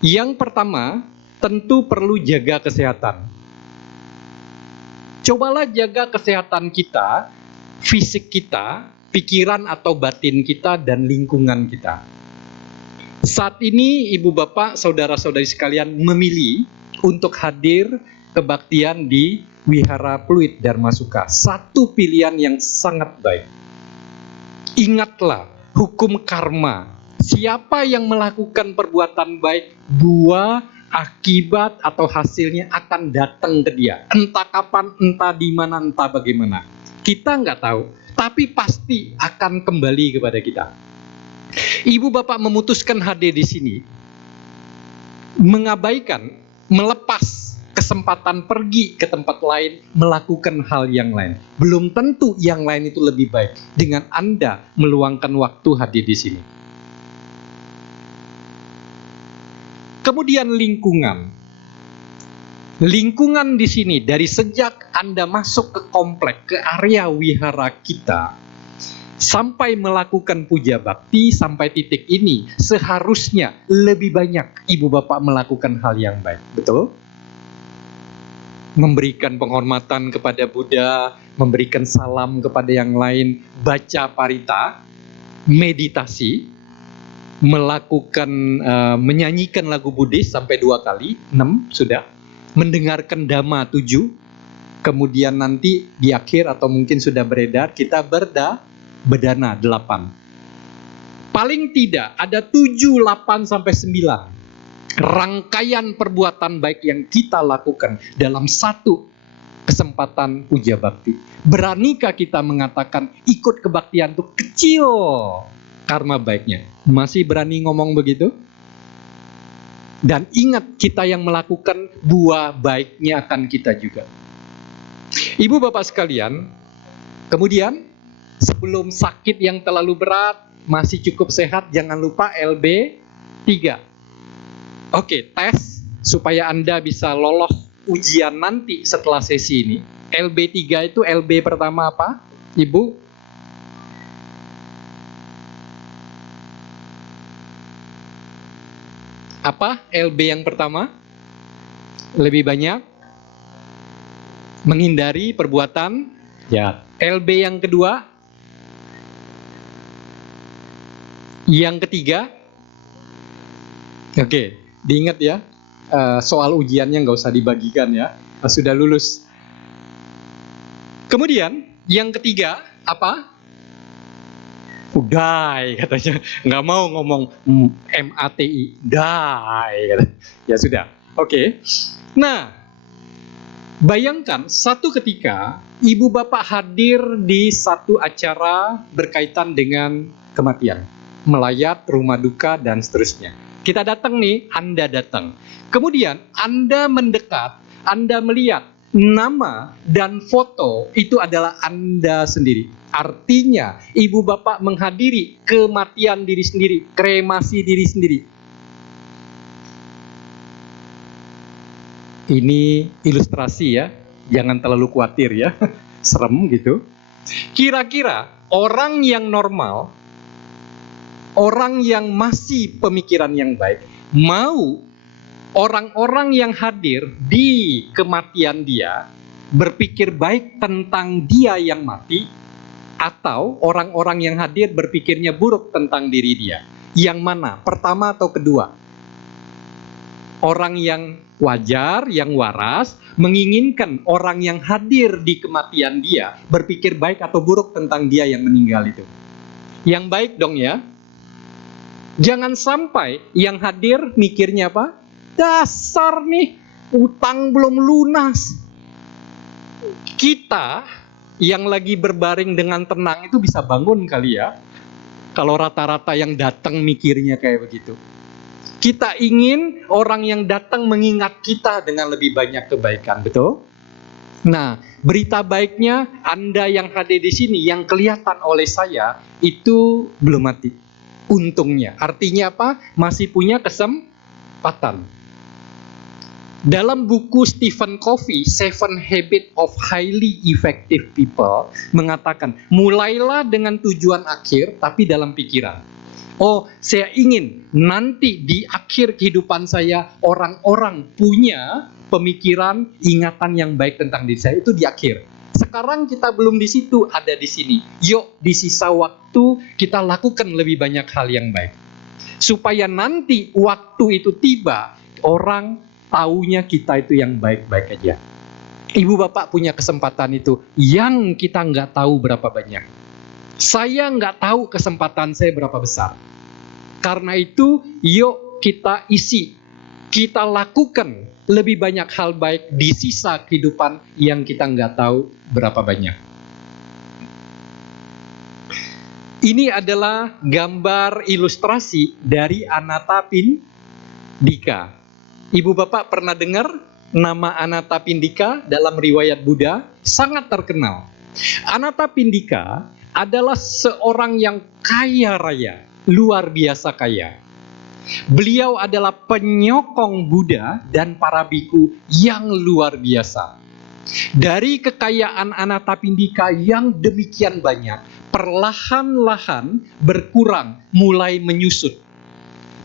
Yang pertama, tentu perlu jaga kesehatan. Cobalah jaga kesehatan kita, fisik kita, pikiran atau batin kita, dan lingkungan kita. Saat ini ibu bapak, saudara-saudari sekalian memilih untuk hadir kebaktian di Wihara Pluit Dharmasuka. Satu pilihan yang sangat baik. Ingatlah hukum karma. Siapa yang melakukan perbuatan baik, buah, akibat atau hasilnya akan datang ke dia. Entah kapan, entah di mana, entah bagaimana. Kita nggak tahu, tapi pasti akan kembali kepada kita. Ibu bapak memutuskan hadir di sini, mengabaikan, melepas kesempatan pergi ke tempat lain, melakukan hal yang lain. Belum tentu yang lain itu lebih baik dengan Anda meluangkan waktu hadir di sini. Kemudian lingkungan. Lingkungan di sini dari sejak Anda masuk ke komplek, ke area wihara kita, sampai melakukan puja bakti sampai titik ini, seharusnya lebih banyak ibu bapak melakukan hal yang baik. Betul? Memberikan penghormatan kepada Buddha, memberikan salam kepada yang lain, baca parita, meditasi, melakukan menyanyikan lagu Buddhis sampai 2 kali, 6 sudah, mendengarkan Dhamma 7, kemudian nanti di akhir atau mungkin sudah beredar kita berdana 8. Paling tidak ada 7, 8 sampai 9 rangkaian perbuatan baik yang kita lakukan dalam satu kesempatan puja bakti. Beranikah kita mengatakan ikut kebaktian itu kecil karma baiknya? Masih berani ngomong begitu? Dan ingat, kita yang melakukan, buah baiknya akan kita juga. Ibu bapak sekalian, kemudian sebelum sakit yang terlalu berat, masih cukup sehat, jangan lupa LB 3. Oke, tes supaya Anda bisa lolos ujian nanti setelah sesi ini. LB 3 itu LB pertama apa, Ibu? Apa LB yang pertama? Lebih banyak menghindari perbuatan jahat. LB yang kedua? Yang ketiga? Oke, diingat ya, soal ujiannya nggak usah dibagikan ya, sudah lulus. Kemudian yang ketiga apa? Udai katanya, nggak mau ngomong MATI, dai katanya. Ya sudah, oke. Nah, bayangkan satu ketika ibu bapak hadir di satu acara berkaitan dengan kematian, melayat, rumah duka, dan seterusnya. Kita datang nih, Anda datang. Kemudian Anda mendekat, Anda melihat nama dan foto itu adalah Anda sendiri. Artinya, ibu bapak menghadiri kematian diri sendiri, kremasi diri sendiri. Ini ilustrasi ya, jangan terlalu khawatir ya, serem gitu. Kira-kira orang yang normal, orang yang masih pemikiran yang baik, mau orang-orang yang hadir di kematian dia berpikir baik tentang dia yang mati, atau orang-orang yang hadir berpikirnya buruk tentang diri dia? Yang mana? Pertama atau kedua? Orang yang wajar, yang waras, menginginkan orang yang hadir di kematian dia berpikir baik atau buruk tentang dia yang meninggal itu. Yang baik dong ya. Jangan sampai yang hadir mikirnya apa? Dasar nih, utang belum lunas. Kita yang lagi berbaring dengan tenang itu bisa bangun kali ya, kalau rata-rata yang datang mikirnya kayak begitu. Kita ingin orang yang datang mengingat kita dengan lebih banyak kebaikan, betul? Nah, Berita baiknya, Anda yang hadir di sini, yang kelihatan oleh saya, itu belum mati. Untungnya. Artinya apa? Masih punya kesempatan. Dalam buku Stephen Covey, Seven Habits of Highly Effective People, mengatakan, mulailah dengan tujuan akhir, tapi dalam pikiran. Oh, saya ingin nanti di akhir kehidupan saya, orang-orang punya pemikiran, ingatan yang baik tentang diri saya, itu di akhir. Sekarang kita belum di situ, ada di sini. Yuk, di sisa waktu kita lakukan lebih banyak hal yang baik. Supaya nanti waktu itu tiba, orang taunya kita itu yang baik-baik aja. Ibu bapak punya kesempatan itu, yang kita nggak tahu berapa banyak. Saya nggak tahu kesempatan saya berapa besar. Karena itu, yuk kita isi, kita lakukan lebih banyak hal baik di sisa kehidupan yang kita nggak tahu berapa banyak. Ini adalah gambar ilustrasi dari Anathapindika. Ibu bapak pernah dengar nama Anathapindika dalam riwayat Buddha? Sangat terkenal. Anathapindika adalah seorang yang kaya raya, luar biasa kaya. Beliau adalah penyokong Buddha dan para biku yang luar biasa. Dari kekayaan Anathapindika yang demikian banyak, perlahan-lahan berkurang, mulai menyusut.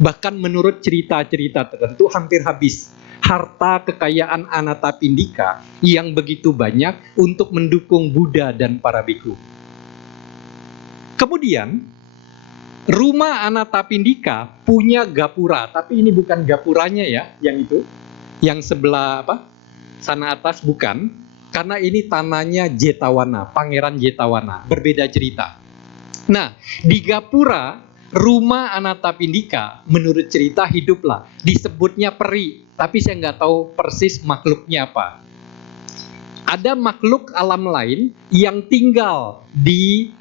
Bahkan menurut cerita-cerita tertentu hampir habis harta kekayaan Anathapindika yang begitu banyak untuk mendukung Buddha dan para biku. Kemudian, rumah Anathapindika punya gapura, tapi ini bukan gapuranya ya, yang itu. Yang sebelah sana atas bukan, karena ini tanahnya Jetawana, Pangeran Jetawana, berbeda cerita. Nah, di gapura rumah Anathapindika menurut cerita hiduplah, disebutnya peri, tapi saya nggak tahu persis makhluknya apa. Ada makhluk alam lain yang tinggal di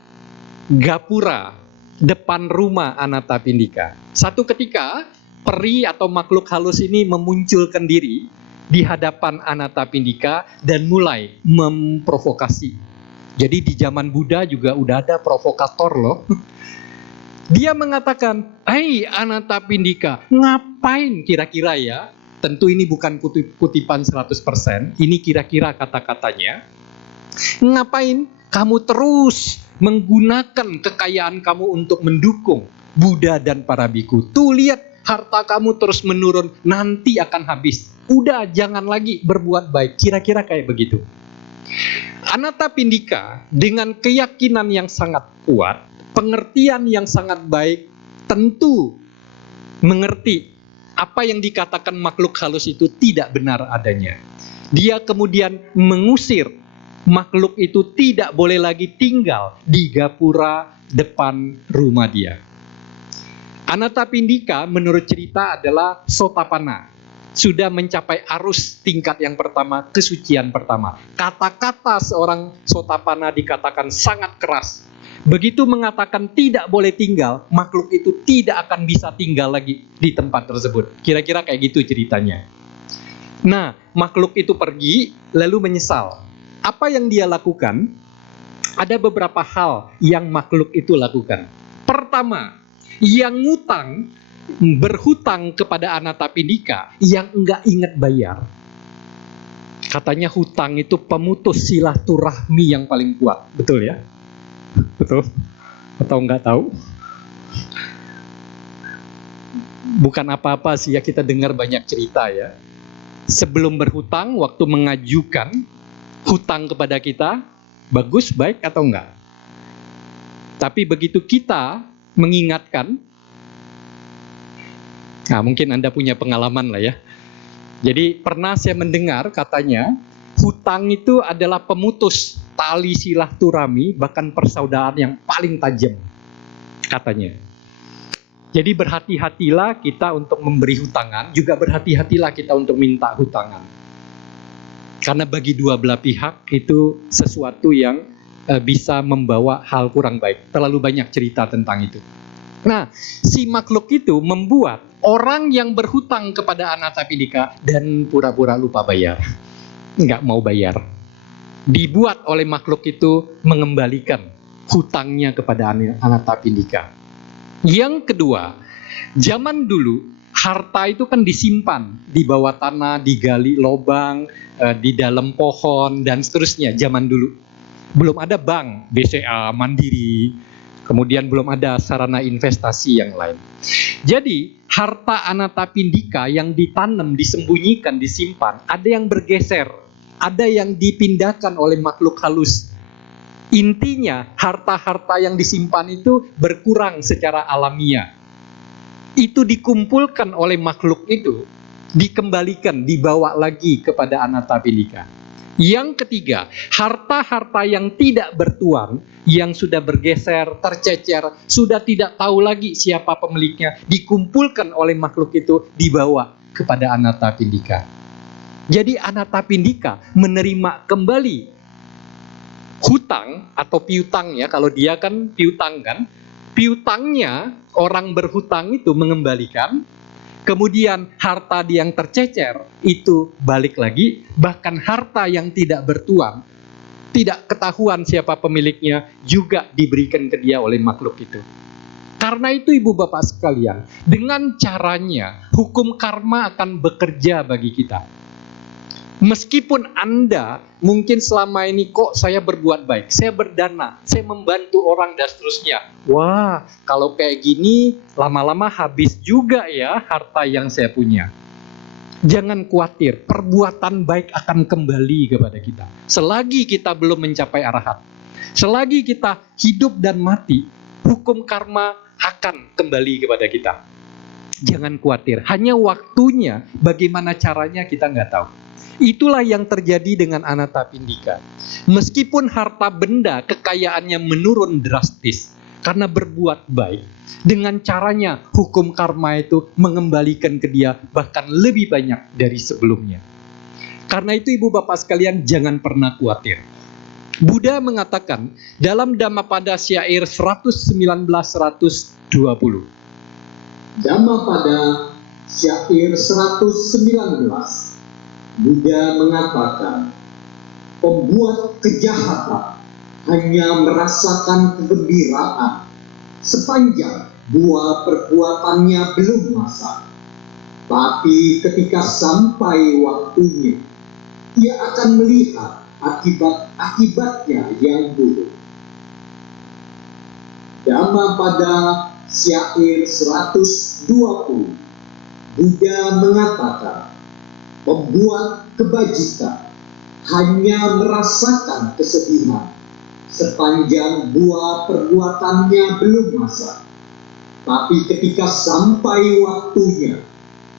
gapura depan rumah Anathapindika. Satu ketika, peri atau makhluk halus ini memunculkan diri di hadapan Anathapindika dan mulai memprovokasi. Jadi di zaman Buddha juga udah ada provokator loh. Dia mengatakan, "Hai Anathapindika, ngapain kira-kira ya?" Tentu ini bukan kutipan 100%, ini kira-kira kata-katanya. Ngapain kamu terus menggunakan kekayaan kamu untuk mendukung Buddha dan para biku? Tuh lihat, harta kamu terus menurun, nanti akan habis. Udah, jangan lagi berbuat baik. Kira-kira kayak begitu. Anathapindika dengan keyakinan yang sangat kuat, pengertian yang sangat baik, tentu mengerti apa yang dikatakan makhluk halus itu tidak benar adanya. Dia kemudian mengusir makhluk itu tidak boleh lagi tinggal di gapura depan rumah dia. Anathapindika menurut cerita adalah Sotapanna. Sudah mencapai arus tingkat yang pertama, kesucian pertama. Kata-kata seorang Sotapanna dikatakan sangat keras. Begitu mengatakan tidak boleh tinggal, makhluk itu tidak akan bisa tinggal lagi di tempat tersebut. Kira-kira kayak gitu ceritanya. Nah, makhluk itu pergi, lalu menyesal. Apa yang dia lakukan? Ada beberapa hal yang makhluk itu lakukan. Pertama, yang berhutang kepada Anathapindika yang enggak ingat bayar. Katanya hutang itu pemutus silaturahmi yang paling kuat. Betul ya? Betul? Atau enggak tahu? Bukan apa-apa sih ya, kita dengar banyak cerita ya. Sebelum berhutang, waktu mengajukan hutang kepada kita, bagus, baik atau enggak? Tapi begitu kita mengingatkan, nah mungkin Anda punya pengalaman lah ya. Jadi pernah saya mendengar katanya, hutang itu adalah pemutus tali silaturahmi, bahkan persaudaraan yang paling tajam, katanya. Jadi berhati-hatilah kita untuk memberi hutangan, juga berhati-hatilah kita untuk minta hutangan. Karena bagi dua belah pihak itu sesuatu yang bisa membawa hal kurang baik. Terlalu banyak cerita tentang itu. Nah, si makhluk itu membuat orang yang berhutang kepada Anathapindika dan pura-pura lupa bayar. Nggak mau bayar. dibuat oleh makhluk itu mengembalikan hutangnya kepada Anatapindika. Yang kedua, zaman dulu harta itu kan disimpan di bawah tanah, digali lubang, di dalam pohon dan seterusnya. Zaman dulu belum ada bank, BCA, Mandiri, kemudian belum ada sarana investasi yang lain. Jadi harta Anatapindika yang ditanam, disembunyikan, disimpan, ada yang bergeser, ada yang dipindahkan oleh makhluk halus. Intinya harta-harta yang disimpan itu berkurang secara alamiah. Itu dikumpulkan oleh makhluk itu, dikembalikan, dibawa lagi kepada Anatapindika. Yang ketiga, harta-harta yang tidak bertuan, yang sudah bergeser, tercecer, sudah tidak tahu lagi siapa pemiliknya, dikumpulkan oleh makhluk itu, dibawa kepada Anatapindika. Jadi Anatapindika menerima kembali hutang atau piutang ya, kalau dia kan piutang kan, piutangnya orang berhutang itu mengembalikan, kemudian harta yang tercecer itu balik lagi, bahkan harta yang tidak bertuan, tidak ketahuan siapa pemiliknya, juga diberikan ke dia oleh makhluk itu. Karena itu ibu bapak sekalian, dengan caranya hukum karma akan bekerja bagi kita. Meskipun Anda mungkin selama ini kok saya berbuat baik, saya berdana, saya membantu orang dan seterusnya. Wah, kalau kayak gini lama-lama habis juga ya harta yang saya punya. Jangan khawatir, perbuatan baik akan kembali kepada kita. Selagi kita belum mencapai arahat, selagi kita hidup dan mati, hukum karma akan kembali kepada kita. Jangan khawatir, hanya waktunya, bagaimana caranya kita nggak tahu. Itulah yang terjadi dengan Anatapindika. Meskipun harta benda kekayaannya menurun drastis karena berbuat baik, dengan caranya hukum karma itu mengembalikan ke dia bahkan lebih banyak dari sebelumnya. Karena itu ibu bapak sekalian, jangan pernah khawatir. Buddha mengatakan dalam Dhammapada syair 119-120. Dhammapada syair 119, Buddha mengatakan, pembuat kejahatan hanya merasakan kegembiraan sepanjang buah perbuatannya belum masak. Tapi ketika sampai waktunya, ia akan melihat akibat-akibatnya yang buruk. Dhammapada syair 120, Buddha mengatakan, pembuat kebajikan hanya merasakan kesedihan sepanjang buah perbuatannya belum masak. Tapi ketika sampai waktunya,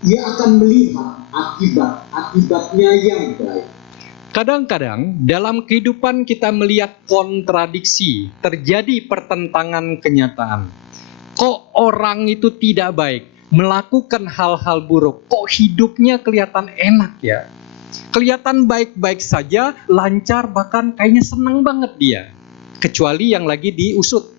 ia akan melihat akibat-akibatnya yang baik. Kadang-kadang dalam kehidupan kita melihat kontradiksi, terjadi pertentangan kenyataan. Kok orang itu tidak baik, melakukan hal-hal buruk, kok hidupnya kelihatan enak ya? Kelihatan baik-baik saja, lancar, bahkan kayaknya senang banget dia. Kecuali yang lagi diusut.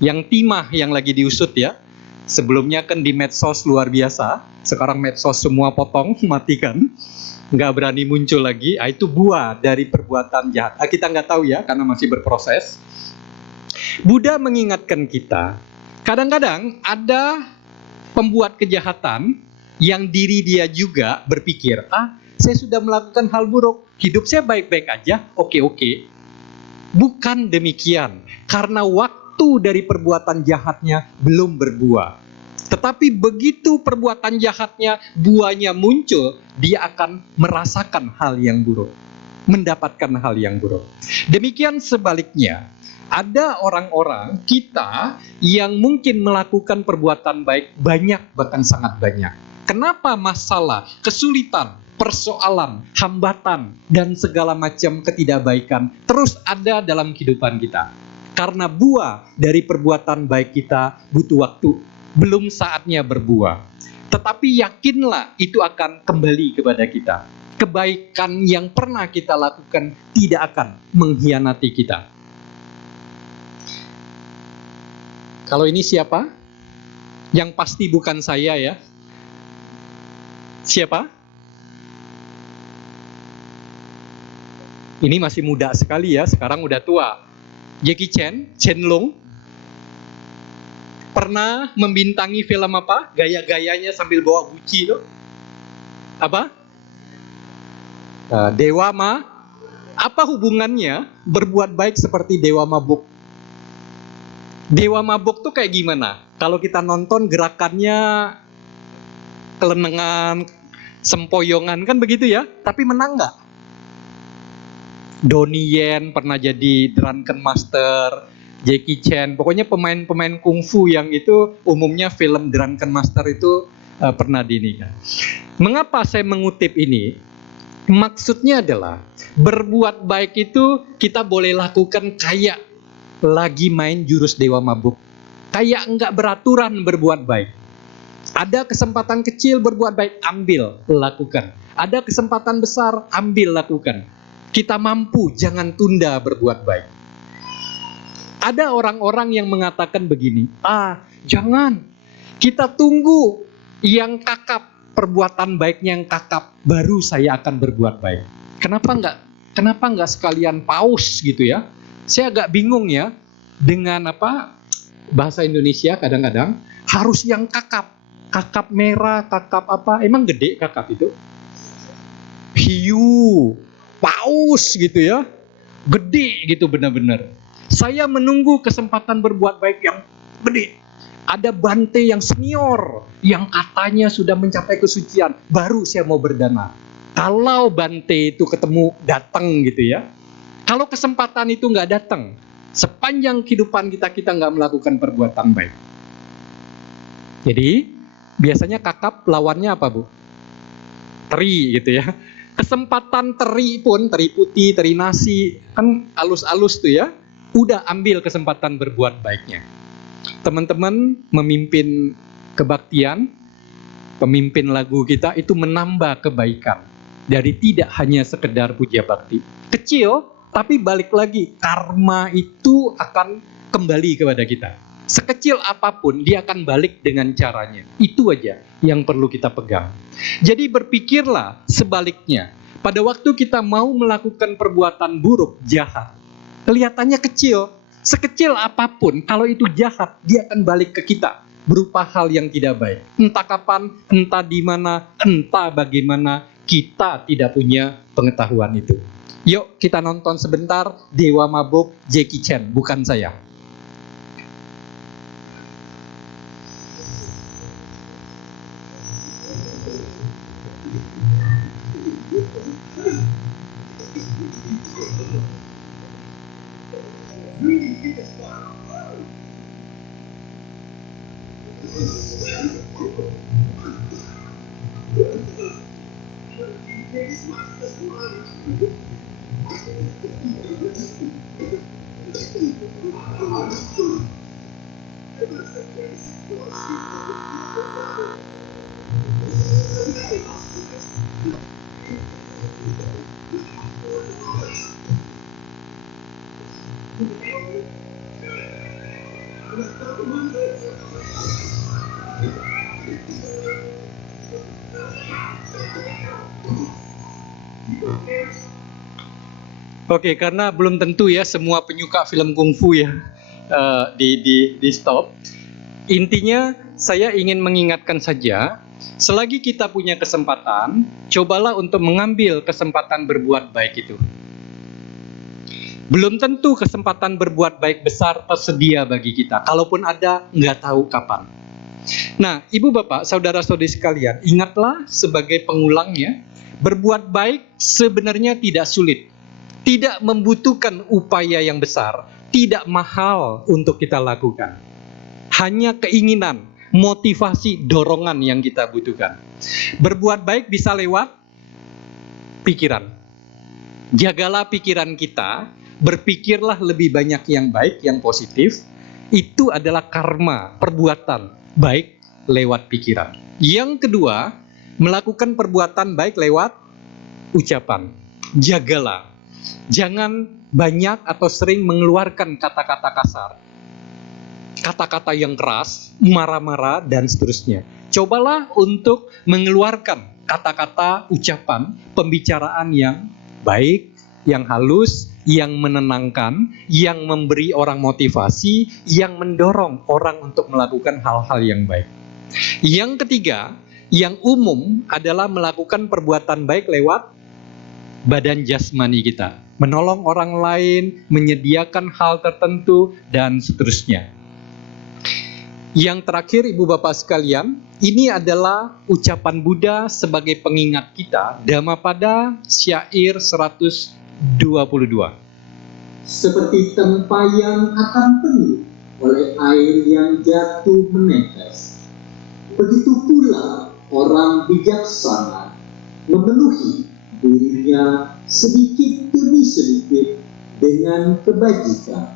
Yang timah yang lagi diusut ya. Sebelumnya kan di medsos luar biasa, sekarang medsos semua potong, matikan. Nggak berani muncul lagi, itu buah dari perbuatan jahat. Kita nggak tahu ya, karena masih berproses. Buddha mengingatkan kita, kadang-kadang ada pembuat kejahatan yang diri dia juga berpikir, saya sudah melakukan hal buruk, hidup saya baik-baik aja, oke. Bukan demikian, karena waktu dari perbuatan jahatnya belum berbuah. Tetapi begitu perbuatan jahatnya, buahnya muncul, dia akan merasakan hal yang buruk, mendapatkan hal yang buruk. Demikian sebaliknya, ada orang-orang kita yang mungkin melakukan perbuatan baik banyak, bahkan sangat banyak. Kenapa masalah, kesulitan, persoalan, hambatan, dan segala macam ketidakbaikan terus ada dalam kehidupan kita? Karena buah dari perbuatan baik kita butuh waktu, belum saatnya berbuah. Tetapi yakinlah itu akan kembali kepada kita. Kebaikan yang pernah kita lakukan tidak akan mengkhianati kita. Kalau ini siapa? Yang pasti bukan saya ya. Siapa? Ini masih muda sekali ya, sekarang udah tua. Jackie Chan, Chen Long, pernah membintangi film apa? Gaya-gayanya sambil bawa guci itu. Apa? Dewa Ma. Apa hubungannya berbuat baik seperti Dewa Mabuk? Dewa Mabuk tuh kayak gimana? Kalau kita nonton gerakannya kelenengan, sempoyongan kan begitu ya, tapi menang nggak? Donnie Yen pernah jadi Drunken Master, Jackie Chan, pokoknya pemain-pemain kungfu yang itu umumnya film Drunken Master itu pernah dinikahi. Mengapa saya mengutip ini? Maksudnya adalah berbuat baik itu kita boleh lakukan kayak lagi main jurus Dewa Mabuk, kayak nggak beraturan berbuat baik. Ada kesempatan kecil berbuat baik, ambil, lakukan. Ada kesempatan besar, ambil, lakukan. Kita mampu, jangan tunda berbuat baik. Ada orang-orang yang mengatakan begini, jangan, kita tunggu yang kakap, perbuatan baiknya yang kakap, baru saya akan berbuat baik. Kenapa nggak sekalian paus gitu ya? Saya agak bingung ya, dengan bahasa Indonesia kadang-kadang harus yang kakap merah, kakap apa, emang gede kakap itu? Hiu, paus gitu ya, gede gitu benar-benar. Saya menunggu kesempatan berbuat baik yang gede. Ada Bante yang senior, yang katanya sudah mencapai kesucian, baru saya mau berdana. Kalau Bante itu ketemu datang gitu ya, kalau kesempatan itu nggak datang, sepanjang kehidupan kita nggak melakukan perbuatan baik. Jadi biasanya kakap lawannya apa, Bu? Teri gitu ya. Kesempatan teri pun, teri putih, teri nasi, kan alus-alus tuh ya. Udah ambil kesempatan berbuat baiknya. Teman-teman memimpin kebaktian, pemimpin lagu kita itu menambah kebaikan. Dari tidak hanya sekedar puja bakti. Kecil, tapi balik lagi, karma itu akan kembali kepada kita. Sekecil apapun, dia akan balik dengan caranya. Itu aja yang perlu kita pegang. Jadi berpikirlah sebaliknya. Pada waktu kita mau melakukan perbuatan buruk, jahat, kelihatannya kecil. Sekecil apapun, kalau itu jahat, dia akan balik ke kita. Berupa hal yang tidak baik. Entah kapan, entah di mana, entah bagaimana, kita tidak punya pengetahuan itu. Yuk kita nonton sebentar Dewa Mabuk Jackie Chan, bukan saya. Oke, karena belum tentu ya semua penyuka film kungfu ya di stop. Intinya saya ingin mengingatkan saja, selagi kita punya kesempatan, cobalah untuk mengambil kesempatan berbuat baik itu. Belum tentu kesempatan berbuat baik besar tersedia bagi kita. Kalaupun ada, nggak tahu kapan. Nah, Ibu Bapak, Saudara-saudari sekalian, ingatlah sebagai pengulangnya, berbuat baik sebenarnya tidak sulit. Tidak membutuhkan upaya yang besar, tidak mahal untuk kita lakukan. Hanya keinginan, motivasi, dorongan yang kita butuhkan. Berbuat baik bisa lewat pikiran. Jagalah pikiran kita, berpikirlah lebih banyak yang baik, yang positif. Itu adalah karma, perbuatan baik lewat pikiran. Yang kedua, melakukan perbuatan baik lewat ucapan. Jagalah. Jangan banyak atau sering mengeluarkan kata-kata kasar, kata-kata yang keras, marah-marah, dan seterusnya. Cobalah untuk mengeluarkan kata-kata, ucapan, pembicaraan yang baik, yang halus, yang menenangkan, yang memberi orang motivasi, yang mendorong orang untuk melakukan hal-hal yang baik. Yang ketiga, yang umum adalah melakukan perbuatan baik lewat badan jasmani kita, menolong orang lain, menyediakan hal tertentu, dan seterusnya. Yang terakhir, Ibu Bapak sekalian, ini adalah ucapan Buddha sebagai pengingat kita, Dhammapada syair 122. Seperti tempayan akan penuh oleh air yang jatuh menetes, begitu pula orang bijaksana memenuhi dirinya sedikit demi sedikit dengan kebajikan.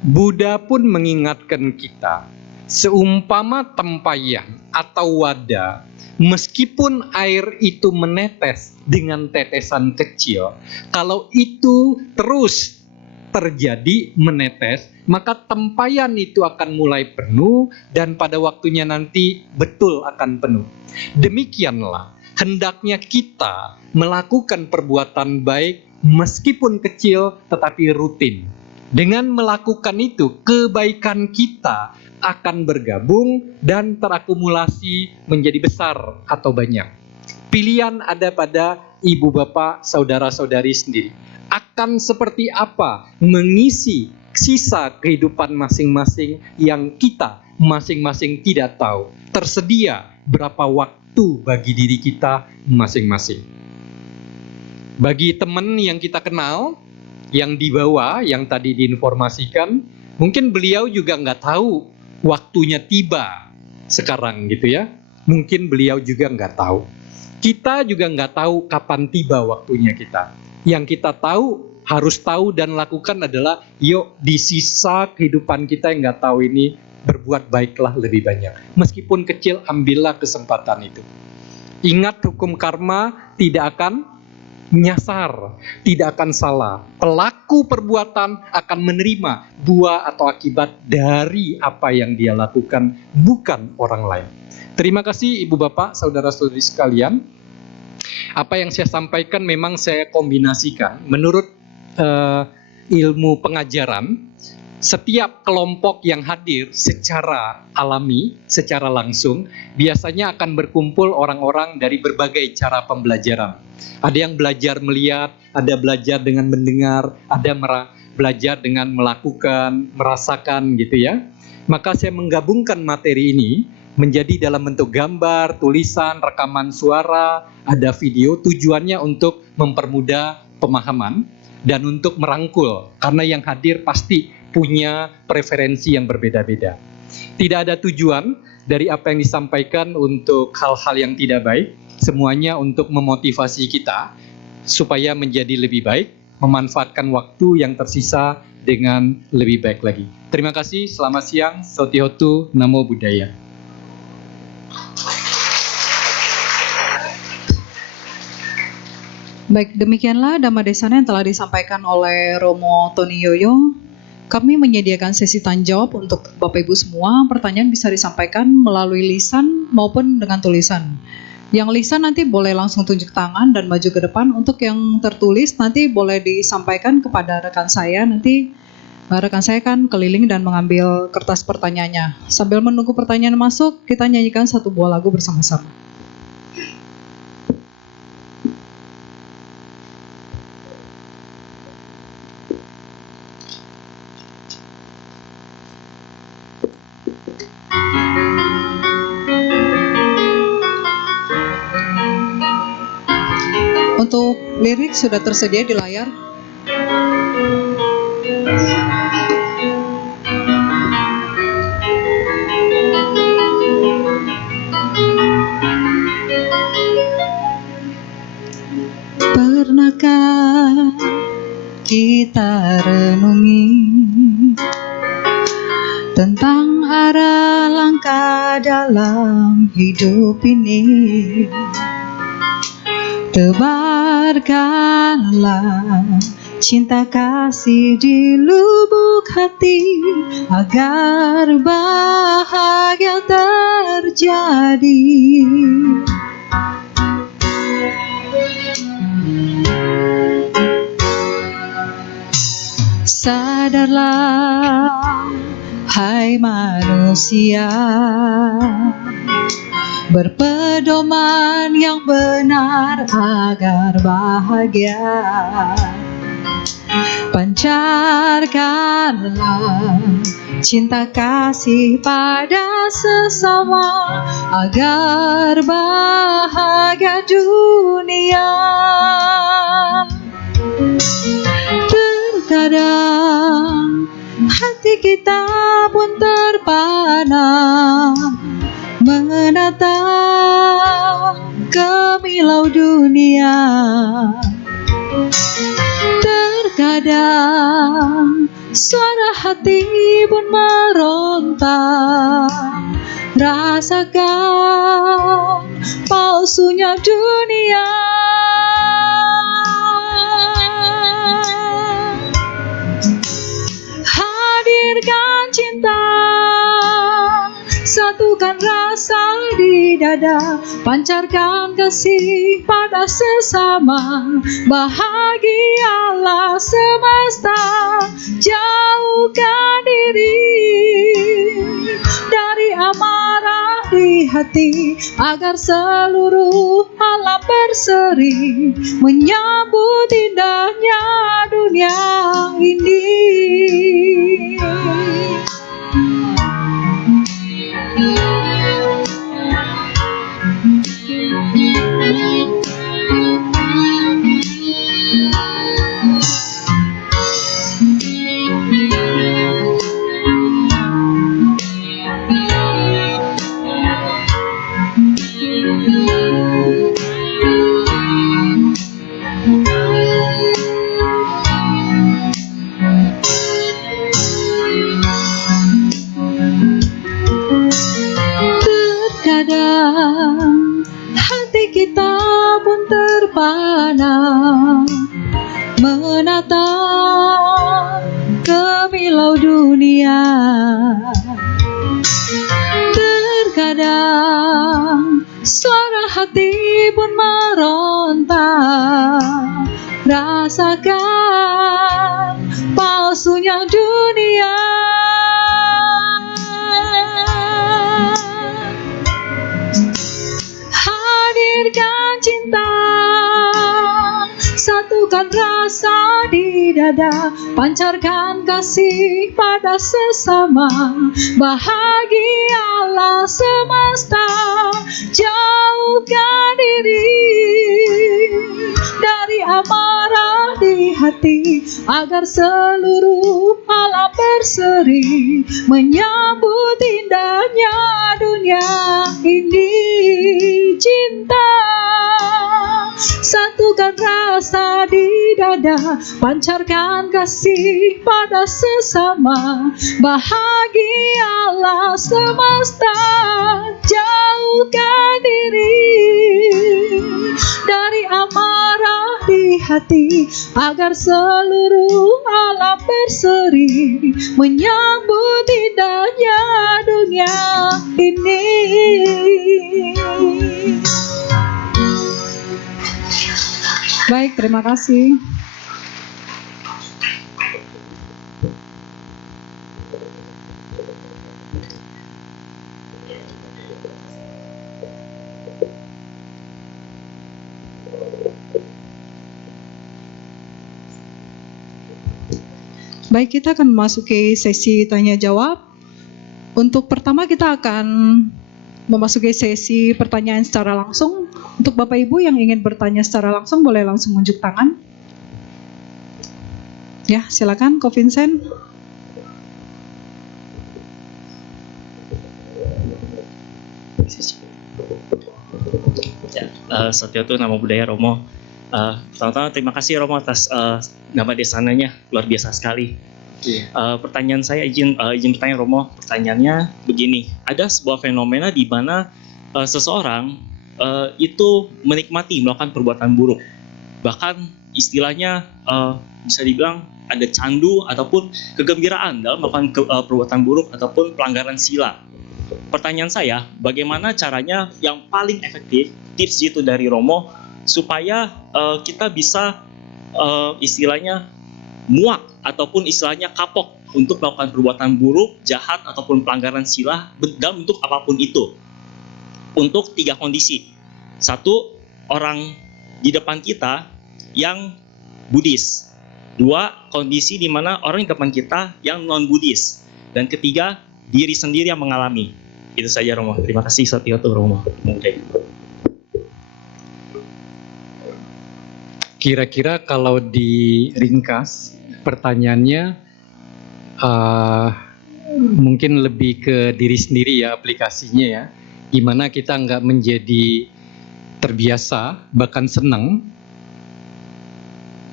Buddha pun mengingatkan kita, seumpama tempayan atau wadah, meskipun air itu menetes dengan tetesan kecil, kalau itu terus terjadi menetes, maka tempayan itu akan mulai penuh dan pada waktunya nanti betul akan penuh. Demikianlah hendaknya kita melakukan perbuatan baik meskipun kecil tetapi rutin. Dengan melakukan itu, kebaikan kita akan bergabung dan terakumulasi menjadi besar atau banyak. Pilihan ada pada ibu bapak, saudara-saudari sendiri. Akan seperti apa mengisi sisa kehidupan masing-masing yang kita masing-masing tidak tahu. Tersedia berapa waktu bagi diri kita masing-masing. Bagi teman yang kita kenal, yang dibawa, yang tadi diinformasikan, mungkin beliau juga nggak tahu waktunya tiba sekarang gitu ya. Mungkin beliau juga nggak tahu. Kita juga nggak tahu kapan tiba waktunya kita. Yang kita tahu, harus tahu dan lakukan adalah, yuk di sisa kehidupan kita yang nggak tahu ini, berbuat baiklah lebih banyak. Meskipun kecil, ambillah kesempatan itu. Ingat hukum karma tidak akan nyasar, tidak akan salah. Pelaku perbuatan akan menerima buah atau akibat dari apa yang dia lakukan, bukan orang lain. Terima kasih Ibu Bapak, Saudara-saudari sekalian. Apa yang saya sampaikan memang saya kombinasikan. Menurut ilmu pengajaran, setiap kelompok yang hadir secara alami, secara langsung, biasanya akan berkumpul orang-orang dari berbagai cara pembelajaran. Ada yang belajar melihat, ada belajar dengan mendengar, ada belajar dengan melakukan, merasakan gitu ya. Maka saya menggabungkan materi ini menjadi dalam bentuk gambar, tulisan, rekaman suara, ada video, tujuannya untuk mempermudah pemahaman dan untuk merangkul, karena yang hadir pasti punya preferensi yang berbeda-beda. Tidak ada tujuan dari apa yang disampaikan untuk hal-hal yang tidak baik, semuanya untuk memotivasi kita supaya menjadi lebih baik, memanfaatkan waktu yang tersisa dengan lebih baik lagi. Terima kasih, selamat siang, Sotihotu, Namo Buddhaya. Baik, demikianlah Dhamma Desana yang telah disampaikan oleh Romo Tony Yoyo. Kami menyediakan sesi tanya jawab untuk Bapak Ibu semua. Pertanyaan bisa disampaikan melalui lisan maupun dengan tulisan. Yang lisan nanti boleh langsung tunjuk tangan dan maju ke depan. Untuk yang tertulis nanti boleh disampaikan kepada rekan saya. Nanti rekan saya kan keliling dan mengambil kertas pertanyaannya. Sambil menunggu pertanyaan masuk, kita nyanyikan satu buah lagu bersama-sama. Untuk lirik sudah tersedia di layar. Pernahkah kita renungi tentang arah langkah dalam hidup ini? Tebarkanlah cinta kasih di lubuk hati agar bahagia terjadi. Sadarlah, hai manusia, berpedoman yang benar agar bahagia. Pancarkanlah cinta kasih pada sesama agar bahagia dunia. Terkadang hati kita pun terpana menatap kemilau dunia. Terkadang suara hati pun meronta, rasakan palsunya dunia. Hadirkan cinta, satukan rasa di dada, pancarkan kasih pada sesama, bahagialah semesta. Jauhkan diri dari amarah di hati, agar seluruh alam berseri menyambut indahnya dunia ini. Terkadang hati kita pun terpana menatap kemilau dunia. Terkadang suara hati pun meronta, rasakan palsunya dunia. Hadirkan cinta, satukan rasa di dada, pancarkan kasih pada sesama, bahagialah semesta. Jauhkan diri dari amarah di hati, agar seluruh alam berseri menyambut indahnya dunia ini. Cinta, satukan rasa di dada, pancarkan kasih pada sesama, bahagialah semesta. Jauhkan diri dari amarah di hati, agar seluruh alam berseri menyambut indahnya dunia ini. Baik, terima kasih. Baik, kita akan memasuki sesi tanya jawab. Untuk pertama kita akan memasuki sesi pertanyaan secara langsung. Untuk Bapak Ibu yang ingin bertanya secara langsung boleh langsung unjuk tangan. Ya, silakan Ko Vincent. Ya, Satyotu, nama budaya Romo. Pertama-tama terima kasih Romo atas nama desananya, luar biasa sekali. Pertanyaan saya izin bertanya Romo. Pertanyaannya begini, ada sebuah fenomena di mana seseorang itu menikmati melakukan perbuatan buruk, bahkan istilahnya bisa dibilang ada candu ataupun kegembiraan dalam melakukan perbuatan buruk ataupun pelanggaran sila. Pertanyaan saya, bagaimana caranya yang paling efektif, tips gitu dari Romo, supaya kita bisa istilahnya muak ataupun istilahnya kapok untuk melakukan perbuatan buruk, jahat ataupun pelanggaran sila dalam bentuk apapun itu. Untuk 3 kondisi. 1, orang di depan kita yang Buddhis. 2, kondisi di mana orang di depan kita yang non-Buddhis. Dan 3, diri sendiri yang mengalami. Itu saja Romo. Terima kasih Satya Romo. Kira-kira kalau diringkas pertanyaannya mungkin lebih ke diri sendiri ya aplikasinya ya. Gimana kita nggak menjadi terbiasa bahkan senang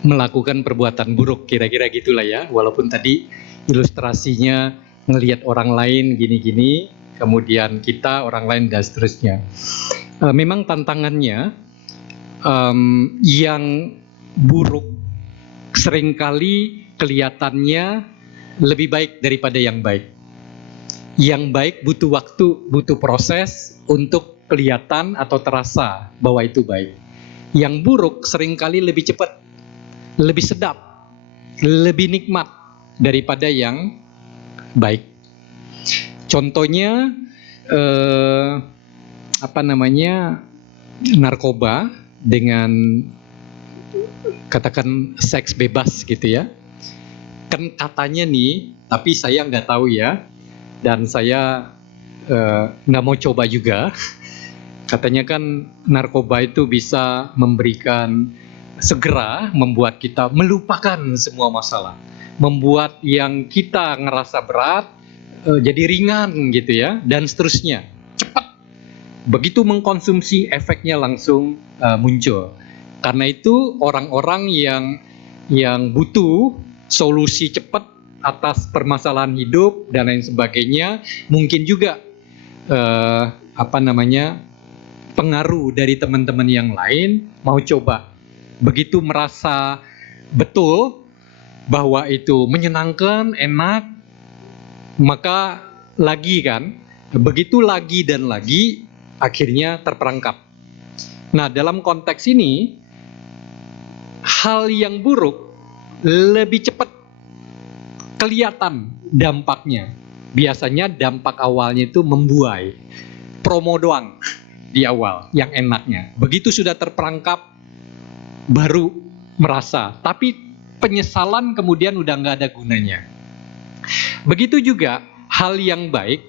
melakukan perbuatan buruk, kira-kira gitulah ya. Walaupun tadi ilustrasinya ngelihat orang lain gini-gini, kemudian kita orang lain dan seterusnya. Memang tantangannya yang buruk seringkali kelihatannya lebih baik daripada yang baik. Yang baik butuh waktu, butuh proses untuk kelihatan atau terasa bahwa itu baik. Yang buruk seringkali lebih cepat, lebih sedap, lebih nikmat daripada yang baik. Contohnya narkoba dengan katakan seks bebas gitu ya. Kan katanya nih, tapi saya nggak tahu ya, dan saya nggak mau coba juga. Katanya kan narkoba itu bisa memberikan, segera membuat kita melupakan semua masalah, membuat yang kita ngerasa berat jadi ringan gitu ya, dan seterusnya. Cepat. Begitu mengkonsumsi, efeknya langsung muncul. Karena itu orang-orang yang butuh solusi cepat atas permasalahan hidup dan lain sebagainya, mungkin juga pengaruh dari teman-teman yang lain mau coba. Begitu merasa betul bahwa itu menyenangkan, enak, maka lagi kan, begitu lagi dan lagi, akhirnya terperangkap. Nah, dalam konteks ini, hal yang buruk lebih cepat kelihatan dampaknya. Biasanya dampak awalnya itu membuai, promo doang di awal, yang enaknya. Begitu sudah terperangkap, baru merasa. Tapi penyesalan kemudian udah nggak ada gunanya. Begitu juga hal yang baik,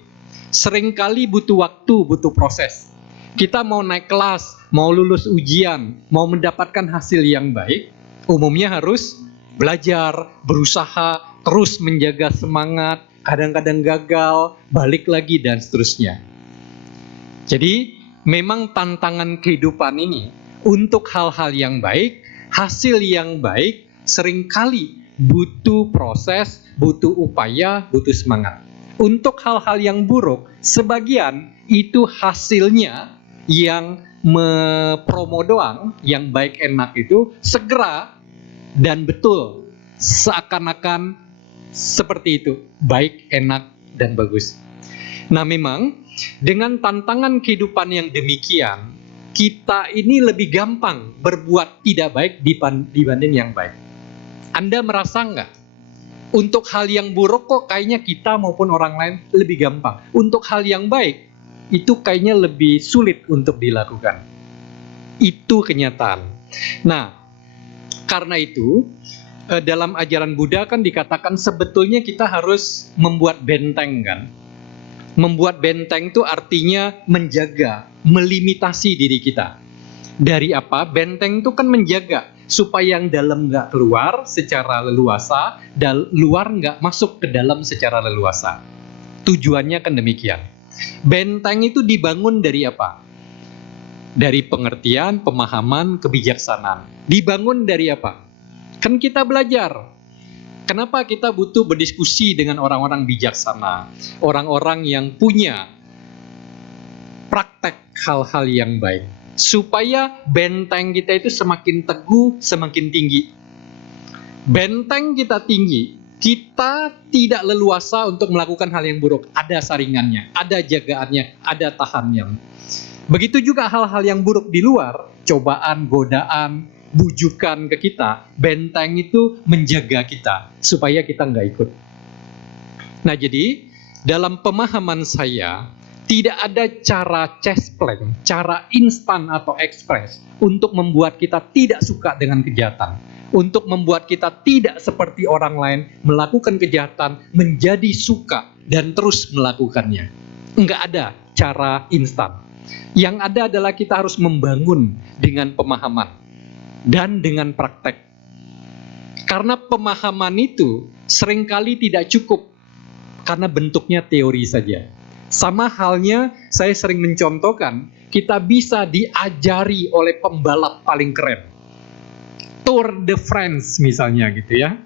seringkali butuh waktu, butuh proses. Kita mau naik kelas, mau lulus ujian, mau mendapatkan hasil yang baik, umumnya harus belajar, berusaha, terus menjaga semangat, kadang-kadang gagal, balik lagi, dan seterusnya. Jadi, memang tantangan kehidupan ini, untuk hal-hal yang baik, hasil yang baik, seringkali butuh proses, butuh upaya, butuh semangat. Untuk hal-hal yang buruk, sebagian itu hasilnya yang promo doang, yang baik enak itu segera dan betul, seakan-akan seperti itu, baik, enak, dan bagus. Nah, memang dengan tantangan kehidupan yang demikian, kita ini lebih gampang berbuat tidak baik dibanding yang baik. Anda merasa nggak? Untuk hal yang buruk kok kayaknya kita maupun orang lain lebih gampang. Untuk hal yang baik, itu kayaknya lebih sulit untuk dilakukan. Itu kenyataan. Nah, karena itu, dalam ajaran Buddha kan dikatakan sebetulnya kita harus membuat benteng kan. Membuat benteng itu artinya menjaga, melimitasi diri kita. Dari apa? Benteng itu kan menjaga supaya yang dalam nggak keluar secara leluasa, dan luar nggak masuk ke dalam secara leluasa. Tujuannya kan demikian. Benteng itu dibangun dari apa? Dari pengertian, pemahaman, kebijaksanaan. Dibangun dari apa? Kan kita belajar. Kenapa kita butuh berdiskusi dengan orang-orang bijaksana, orang-orang yang punya praktek hal-hal yang baik, supaya benteng kita itu semakin teguh, semakin tinggi. Benteng kita tinggi, kita tidak leluasa untuk melakukan hal yang buruk. Ada saringannya, ada jagaannya, ada tahannya. Begitu juga hal-hal yang buruk di luar, cobaan, godaan, bujukan ke kita, benteng itu menjaga kita supaya kita nggak ikut. Nah, jadi dalam pemahaman saya tidak ada cara cespleng, cara instan atau ekspres untuk membuat kita tidak suka dengan kejahatan, untuk membuat kita tidak seperti orang lain melakukan kejahatan menjadi suka dan terus melakukannya. Nggak ada cara instan. Yang ada adalah kita harus membangun dengan pemahaman dan dengan praktek. Karena pemahaman itu seringkali tidak cukup karena bentuknya teori saja. Sama halnya saya sering mencontohkan, kita bisa diajari oleh pembalap paling keren. Tour de France misalnya gitu ya.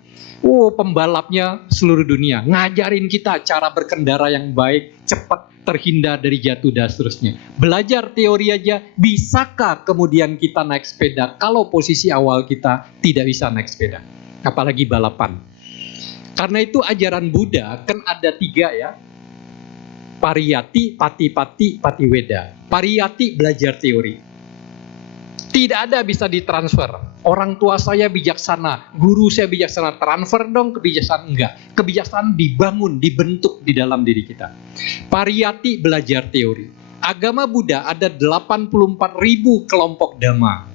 Pembalapnya seluruh dunia, ngajarin kita cara berkendara yang baik, cepat, terhindar dari jatuh dan seterusnya. Belajar teori aja, bisakah kemudian kita naik sepeda kalau posisi awal kita tidak bisa naik sepeda? Apalagi balapan. Karena itu ajaran Buddha kan ada 3 ya. Pariyati, Patipati, Patiweda. Pariyati belajar teori. Tidak ada bisa ditransfer. Orang tua saya bijaksana, guru saya bijaksana, transfer dong kebijaksanaan. Enggak. Kebijaksanaan dibangun, dibentuk di dalam diri kita. Pariyati belajar teori. Agama Buddha ada 84.000 kelompok dhamma.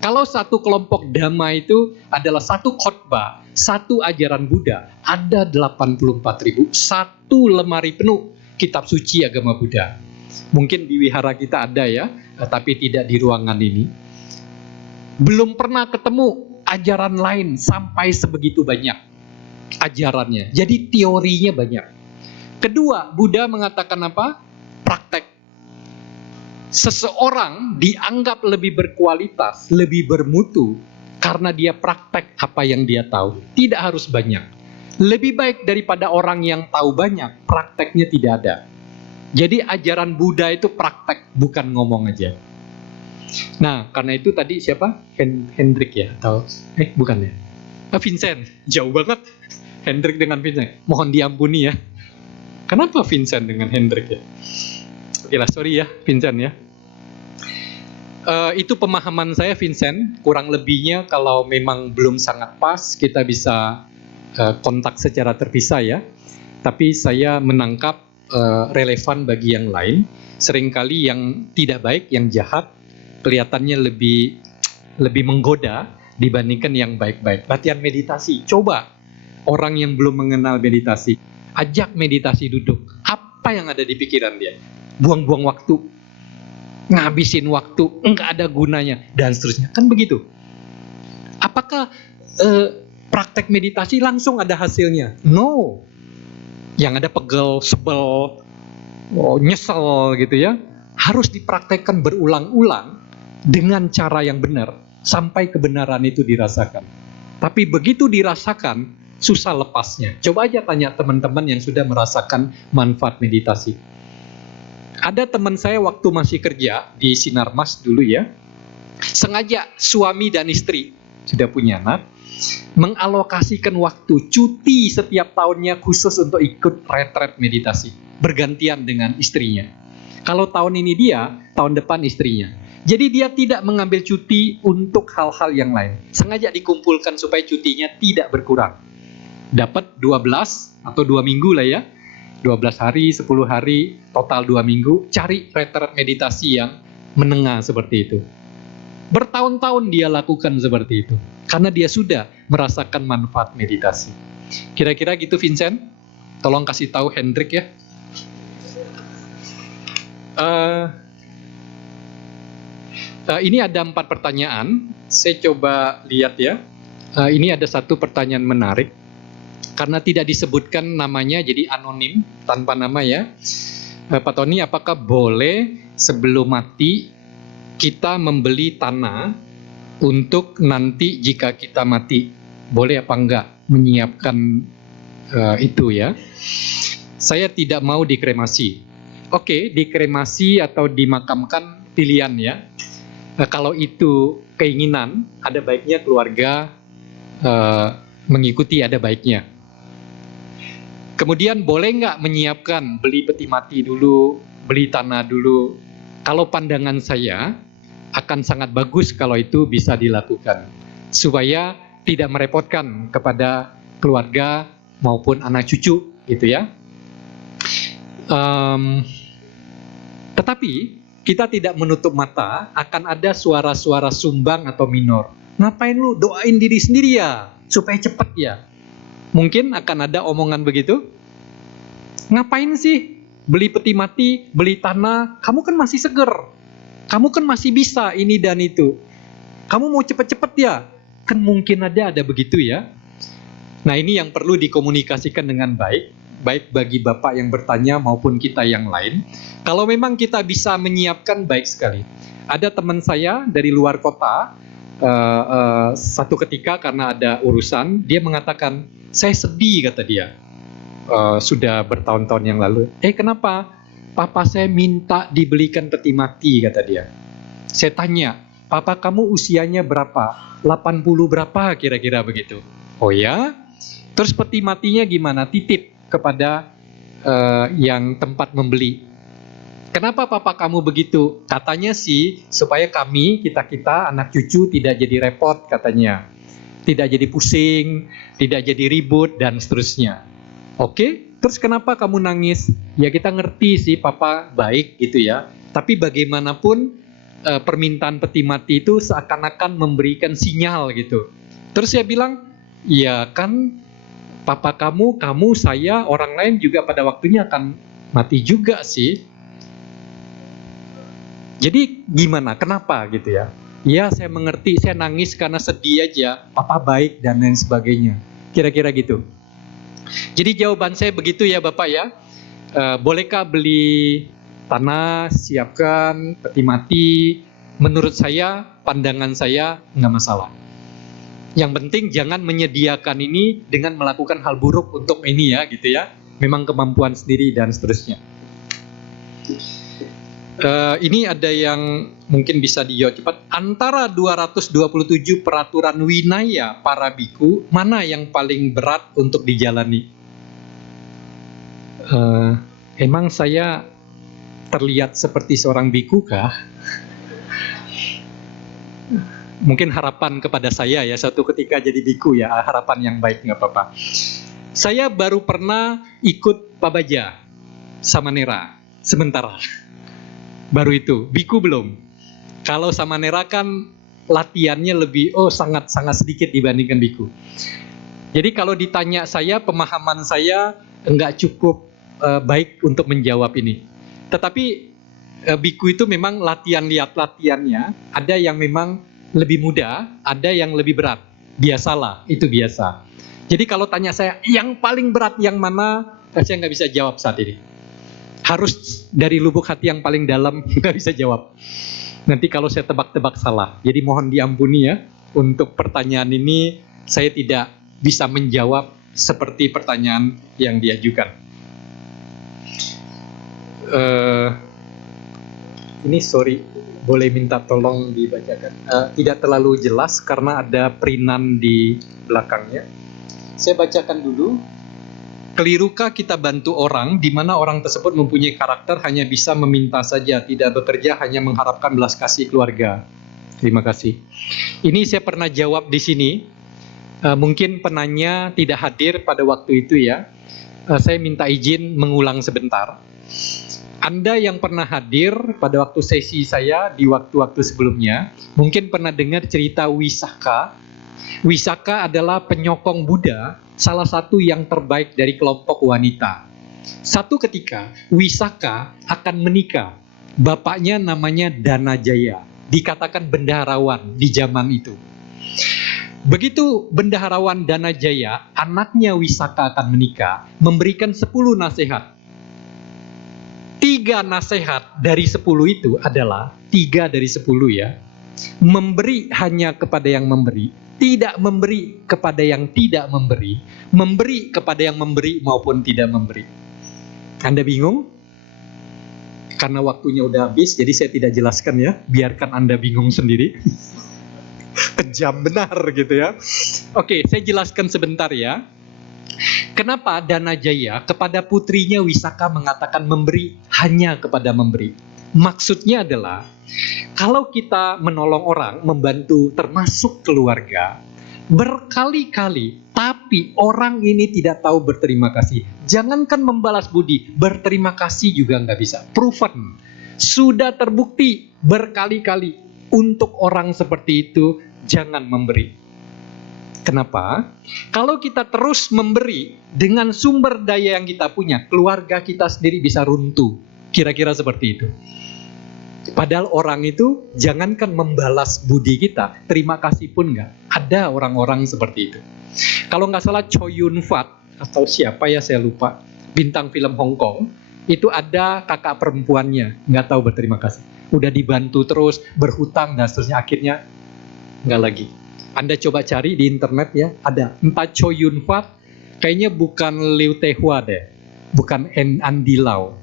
Kalau satu kelompok dhamma itu adalah satu khotbah, satu ajaran Buddha, ada 84.000. Satu lemari penuh kitab suci agama Buddha. Mungkin di wihara kita ada ya, tapi tidak di ruangan ini. Belum pernah ketemu ajaran lain sampai sebegitu banyak ajarannya. Jadi teorinya banyak. Kedua, Buddha mengatakan apa? Praktek. Seseorang dianggap lebih berkualitas, lebih bermutu karena dia praktek apa yang dia tahu. Tidak harus banyak. Lebih baik daripada orang yang tahu banyak, prakteknya tidak ada. Jadi ajaran Buddha itu praktek, bukan ngomong aja. Nah, karena itu tadi siapa? Hendrik ya? Atau bukan ya? Vincent. Jauh banget Hendrik dengan Vincent. Mohon diampuni ya. Kenapa Vincent dengan Hendrik ya? Oke lah, sorry ya Vincent ya. Itu pemahaman saya Vincent. Kurang lebihnya kalau memang belum sangat pas, kita bisa kontak secara terpisah ya. Tapi saya menangkap relevan bagi yang lain. Seringkali yang tidak baik, yang jahat, kelihatannya lebih menggoda dibandingkan yang baik-baik. Latihan meditasi, coba orang yang belum mengenal meditasi, ajak meditasi duduk. Apa yang ada di pikiran dia? Buang-buang waktu, ngabisin waktu, enggak ada gunanya, dan seterusnya. Kan begitu. Apakah praktek meditasi langsung ada hasilnya? No. Yang ada pegel, sebel, nyesel gitu ya. Harus dipraktekkan berulang-ulang dengan cara yang benar sampai kebenaran itu dirasakan. Tapi begitu dirasakan, susah lepasnya. Coba aja tanya teman-teman yang sudah merasakan manfaat meditasi. Ada teman saya waktu masih kerja di Sinarmas dulu ya, sengaja suami dan istri sudah punya anak, mengalokasikan waktu cuti setiap tahunnya khusus untuk ikut retret meditasi, bergantian dengan istrinya. Kalau tahun ini dia, tahun depan istrinya. Jadi dia tidak mengambil cuti untuk hal-hal yang lain. Sengaja dikumpulkan supaya cutinya tidak berkurang. Dapat 12 atau 2 minggu lah ya. 12 hari, 10 hari, total 2 minggu. Cari retret meditasi yang menengah seperti itu. Bertahun-tahun dia lakukan seperti itu. Karena dia sudah merasakan manfaat meditasi. Kira-kira gitu Vincent? Tolong kasih tahu Hendrik ya. Ini ada 4 pertanyaan. Saya coba lihat ya. Ini ada satu pertanyaan menarik. Karena tidak disebutkan namanya, jadi anonim, tanpa nama ya. Pak Tony, apakah boleh sebelum mati kita membeli tanah untuk nanti jika kita mati? Boleh apa enggak menyiapkan itu ya? Saya tidak mau dikremasi. Oke, dikremasi atau dimakamkan pilihan ya. Kalau itu keinginan, ada baiknya keluarga mengikuti, ada baiknya. Kemudian boleh nggak menyiapkan, beli peti mati dulu, beli tanah dulu? Kalau pandangan saya, akan sangat bagus kalau itu bisa dilakukan, supaya tidak merepotkan kepada keluarga maupun anak cucu, gitu ya. Tetapi kita tidak menutup mata akan ada suara-suara sumbang atau minor. Ngapain lu doain diri sendiri ya, supaya cepet ya? Mungkin akan ada omongan begitu. Ngapain sih beli peti mati, beli tanah? Kamu kan masih seger. Kamu kan masih bisa ini dan itu. Kamu mau cepet-cepet ya? Kan mungkin ada begitu ya. Nah, ini yang perlu dikomunikasikan dengan baik bagi Bapak yang bertanya maupun kita yang lain. Kalau memang kita bisa menyiapkan, baik sekali. Ada teman saya dari luar kota, satu ketika karena ada urusan, dia mengatakan, saya sedih, kata dia. Sudah bertahun-tahun yang lalu. Kenapa? Papa saya minta dibelikan peti mati, kata dia. Saya tanya, papa kamu usianya berapa? 80 berapa kira-kira begitu? Oh ya? Terus peti matinya gimana? Titip kepada yang tempat membeli. Kenapa papa kamu begitu? Katanya sih supaya kita anak cucu tidak jadi repot, katanya. Tidak jadi pusing, tidak jadi ribut dan seterusnya. Oke? Terus kenapa kamu nangis? Ya kita ngerti sih papa baik gitu ya. Tapi bagaimanapun permintaan peti mati itu seakan-akan memberikan sinyal gitu. Terus saya bilang, ya kan papa kamu, saya, orang lain juga pada waktunya akan mati juga sih. Jadi gimana? Kenapa gitu ya? Ya saya mengerti, saya nangis karena sedih aja. Papa baik dan lain sebagainya. Kira-kira gitu. Jadi jawaban saya begitu ya Bapak ya. Bolehkah beli tanah, siapkan peti mati? Menurut saya, pandangan saya nggak masalah. Yang penting jangan menyediakan ini dengan melakukan hal buruk untuk ini ya, gitu ya. Memang kemampuan sendiri dan seterusnya. Ini ada yang mungkin bisa dijawab cepat. Antara 227 peraturan winaya para biku, mana yang paling berat untuk dijalani? Emang saya terlihat seperti seorang biku kah? Mungkin harapan kepada saya ya, suatu ketika jadi biku ya, harapan yang baik, nggak apa-apa. Saya baru pernah ikut Pabaja Samanera sebentar. Baru itu, biku belum. Kalau Samanera kan latihannya lebih, sangat-sangat sedikit dibandingkan biku. Jadi kalau ditanya saya, pemahaman saya enggak cukup baik untuk menjawab ini. Tetapi biku itu memang latihannya, ada yang memang lebih mudah, ada yang lebih berat. Biasalah, itu biasa. Jadi kalau tanya saya, yang paling berat yang mana, saya nggak bisa jawab saat ini. Harus dari lubuk hati yang paling dalam, nggak bisa jawab. Nanti kalau saya tebak-tebak salah. Jadi mohon diampuni ya, untuk pertanyaan ini saya tidak bisa menjawab seperti pertanyaan yang diajukan. Ini sorry, boleh minta tolong dibacakan. Tidak terlalu jelas karena ada perinan di belakangnya. Saya bacakan dulu. Kelirukah kita bantu orang di mana orang tersebut mempunyai karakter hanya bisa meminta saja, tidak bekerja, hanya mengharapkan belas kasih keluarga? Terima kasih. Ini saya pernah jawab di sini. Mungkin penanya tidak hadir pada waktu itu ya. Saya minta izin mengulang sebentar. Anda yang pernah hadir pada waktu sesi saya di waktu-waktu sebelumnya, mungkin pernah dengar cerita Wisaka. Wisaka adalah penyokong Buddha, salah satu yang terbaik dari kelompok wanita. Satu ketika, Wisaka akan menikah. Bapaknya namanya Danajaya, dikatakan bendaharawan di zaman itu. Begitu bendaharawan Danajaya, anaknya Wisaka akan menikah, memberikan 10 nasihat. 3 nasihat dari 10 itu adalah 3 dari 10 ya. Memberi hanya kepada yang memberi, tidak memberi kepada yang tidak memberi, memberi kepada yang memberi maupun tidak memberi. Anda bingung? Karena waktunya udah habis, jadi saya tidak jelaskan ya. Biarkan Anda bingung sendiri. Kejam benar gitu ya. Oke, saya jelaskan sebentar ya. Kenapa Danajaya kepada putrinya Wisaka mengatakan memberi hanya kepada memberi? Maksudnya adalah, kalau kita menolong orang, membantu termasuk keluarga, berkali-kali, tapi orang ini tidak tahu berterima kasih. Jangankan membalas budi, berterima kasih juga nggak bisa. Proven, sudah terbukti berkali-kali. Untuk orang seperti itu, jangan memberi. Kenapa? Kalau kita terus memberi dengan sumber daya yang kita punya, keluarga kita sendiri bisa runtuh. Kira-kira seperti itu. Padahal orang itu jangankan membalas budi kita, terima kasih pun nggak. Ada orang-orang seperti itu. Kalau nggak salah Choi Yun Fat atau siapa ya saya lupa, bintang film Hong Kong, itu ada kakak perempuannya nggak tahu berterima kasih. Udah dibantu terus, berhutang dan seterusnya, akhirnya nggak lagi. Anda coba cari di internet ya, ada entah Choi Yun Fat, kayaknya bukan Liu Tehua deh, bukan Andy Lau.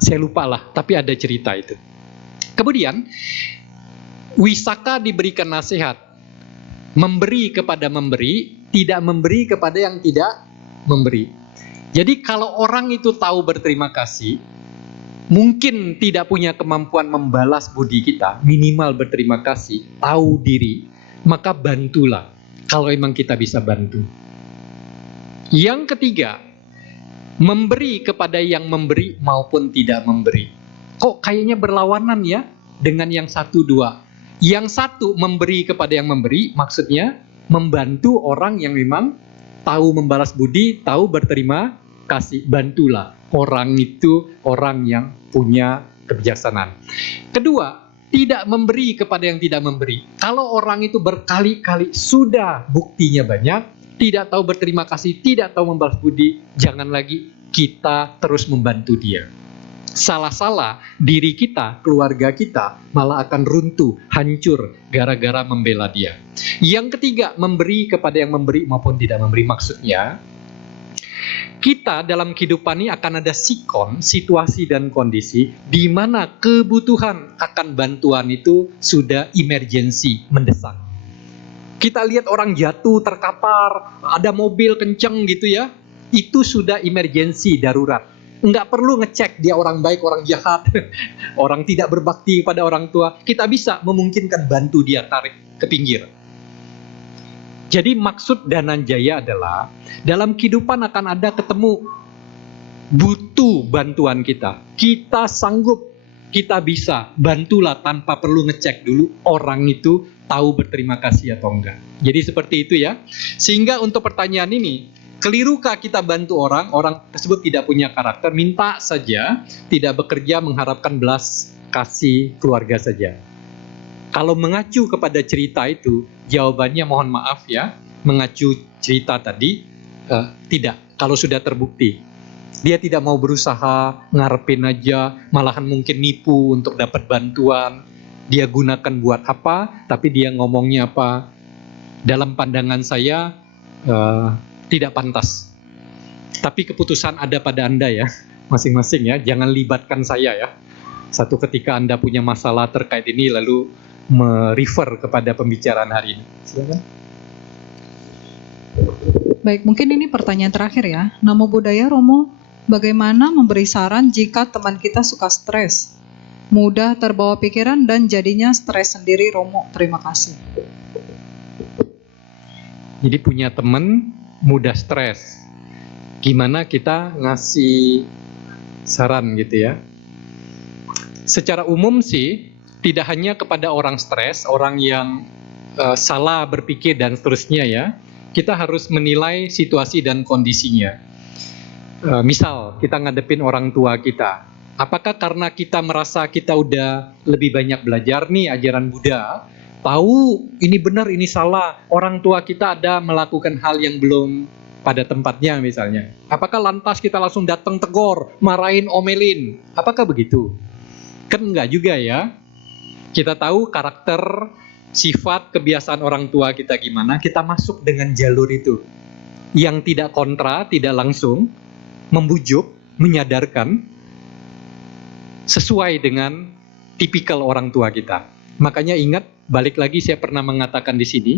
Saya lupa lah, tapi ada cerita itu. Kemudian Wisaka diberikan nasihat, memberi kepada memberi, tidak memberi kepada yang tidak memberi. Jadi kalau orang itu tahu berterima kasih, mungkin tidak punya kemampuan membalas budi kita, minimal berterima kasih, tahu diri, maka bantulah kalau emang kita bisa bantu. Yang ketiga, memberi kepada yang memberi maupun tidak memberi. Kok kayaknya berlawanan ya dengan yang satu dua. Yang satu memberi kepada yang memberi, maksudnya membantu orang yang memang tahu membalas budi, tahu berterima kasih. Bantulah orang itu, orang yang punya kebijaksanaan. Kedua, tidak memberi kepada yang tidak memberi. Kalau orang itu berkali-kali sudah buktinya banyak, tidak tahu berterima kasih, tidak tahu membalas budi, jangan lagi kita terus membantu dia. Salah-salah diri kita, keluarga kita malah akan runtuh, hancur gara-gara membela dia. Yang ketiga, memberi kepada yang memberi maupun tidak memberi. Maksudnya, kita dalam kehidupan ini akan ada sikon, situasi dan kondisi di mana kebutuhan akan bantuan itu sudah emergency, mendesak. Kita lihat orang jatuh, terkapar, ada mobil kenceng gitu ya, itu sudah emergency, darurat. Nggak perlu ngecek dia orang baik, orang jahat, orang tidak berbakti pada orang tua. Kita bisa memungkinkan bantu dia, tarik ke pinggir. Jadi maksud Dananjaya adalah, dalam kehidupan akan ada ketemu, butuh bantuan kita. Kita sanggup, kita bisa, bantulah tanpa perlu ngecek dulu orang itu tahu berterima kasih atau enggak. Jadi seperti itu ya. Sehingga untuk pertanyaan ini, kelirukah kita bantu orang, orang tersebut tidak punya karakter, minta saja, tidak bekerja mengharapkan belas kasih keluarga saja. Kalau mengacu kepada cerita itu, jawabannya mohon maaf ya, mengacu cerita tadi, tidak. Kalau sudah terbukti, dia tidak mau berusaha, ngarepin aja, malahan mungkin nipu untuk dapat bantuan. Dia gunakan buat apa, tapi dia ngomongnya apa. Dalam pandangan saya, tidak pantas. Tapi keputusan ada pada Anda ya, masing-masing ya. Jangan libatkan saya ya. Satu ketika Anda punya masalah terkait ini, lalu merefer kepada pembicaraan hari ini. Silakan. Baik, mungkin ini pertanyaan terakhir ya. Namo Buddhaya Romo, bagaimana memberi saran jika teman kita suka stres, mudah terbawa pikiran dan jadinya stres sendiri Romo? Terima kasih. Jadi punya teman mudah stres, gimana kita ngasih saran gitu ya? Secara umum sih, tidak hanya kepada orang stres, orang yang salah berpikir dan seterusnya ya, kita harus menilai situasi dan kondisinya. Misal kita ngadepin orang tua kita, apakah karena kita merasa kita udah lebih banyak belajar nih ajaran Buddha, tahu ini benar ini salah, orang tua kita ada melakukan hal yang belum pada tempatnya misalnya, apakah lantas kita langsung datang tegur, marahin, omelin? Apakah begitu? Kan enggak juga ya. Kita tahu karakter, sifat, kebiasaan orang tua kita gimana, kita masuk dengan jalur itu. Yang tidak kontra, tidak langsung, membujuk, menyadarkan, sesuai dengan tipikal orang tua kita. Makanya ingat, balik lagi saya pernah mengatakan di sini,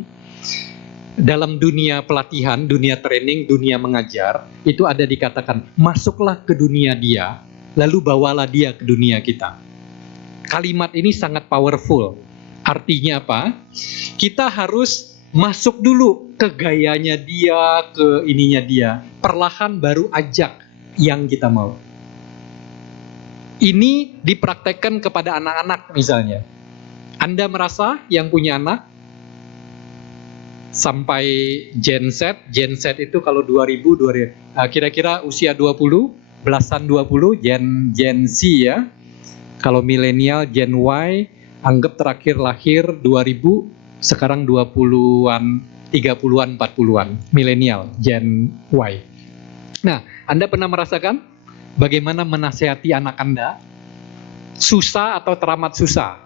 dalam dunia pelatihan, dunia training, dunia mengajar, itu ada dikatakan, masuklah ke dunia dia, lalu bawalah dia ke dunia kita. Kalimat ini sangat powerful. Artinya apa? Kita harus masuk dulu ke gayanya dia, ke ininya dia. Perlahan baru ajak yang kita mau. Ini dipraktekkan kepada anak-anak misalnya. Anda merasa yang punya anak sampai Gen Z itu kalau 2000 kira-kira usia 20, belasan 20, Gen Z ya. Kalau milenial Gen Y, anggap terakhir lahir 2000, sekarang 20-an, 30-an, 40-an, milenial Gen Y. Nah, Anda pernah merasakan bagaimana menasehati anak Anda? Susah atau teramat susah?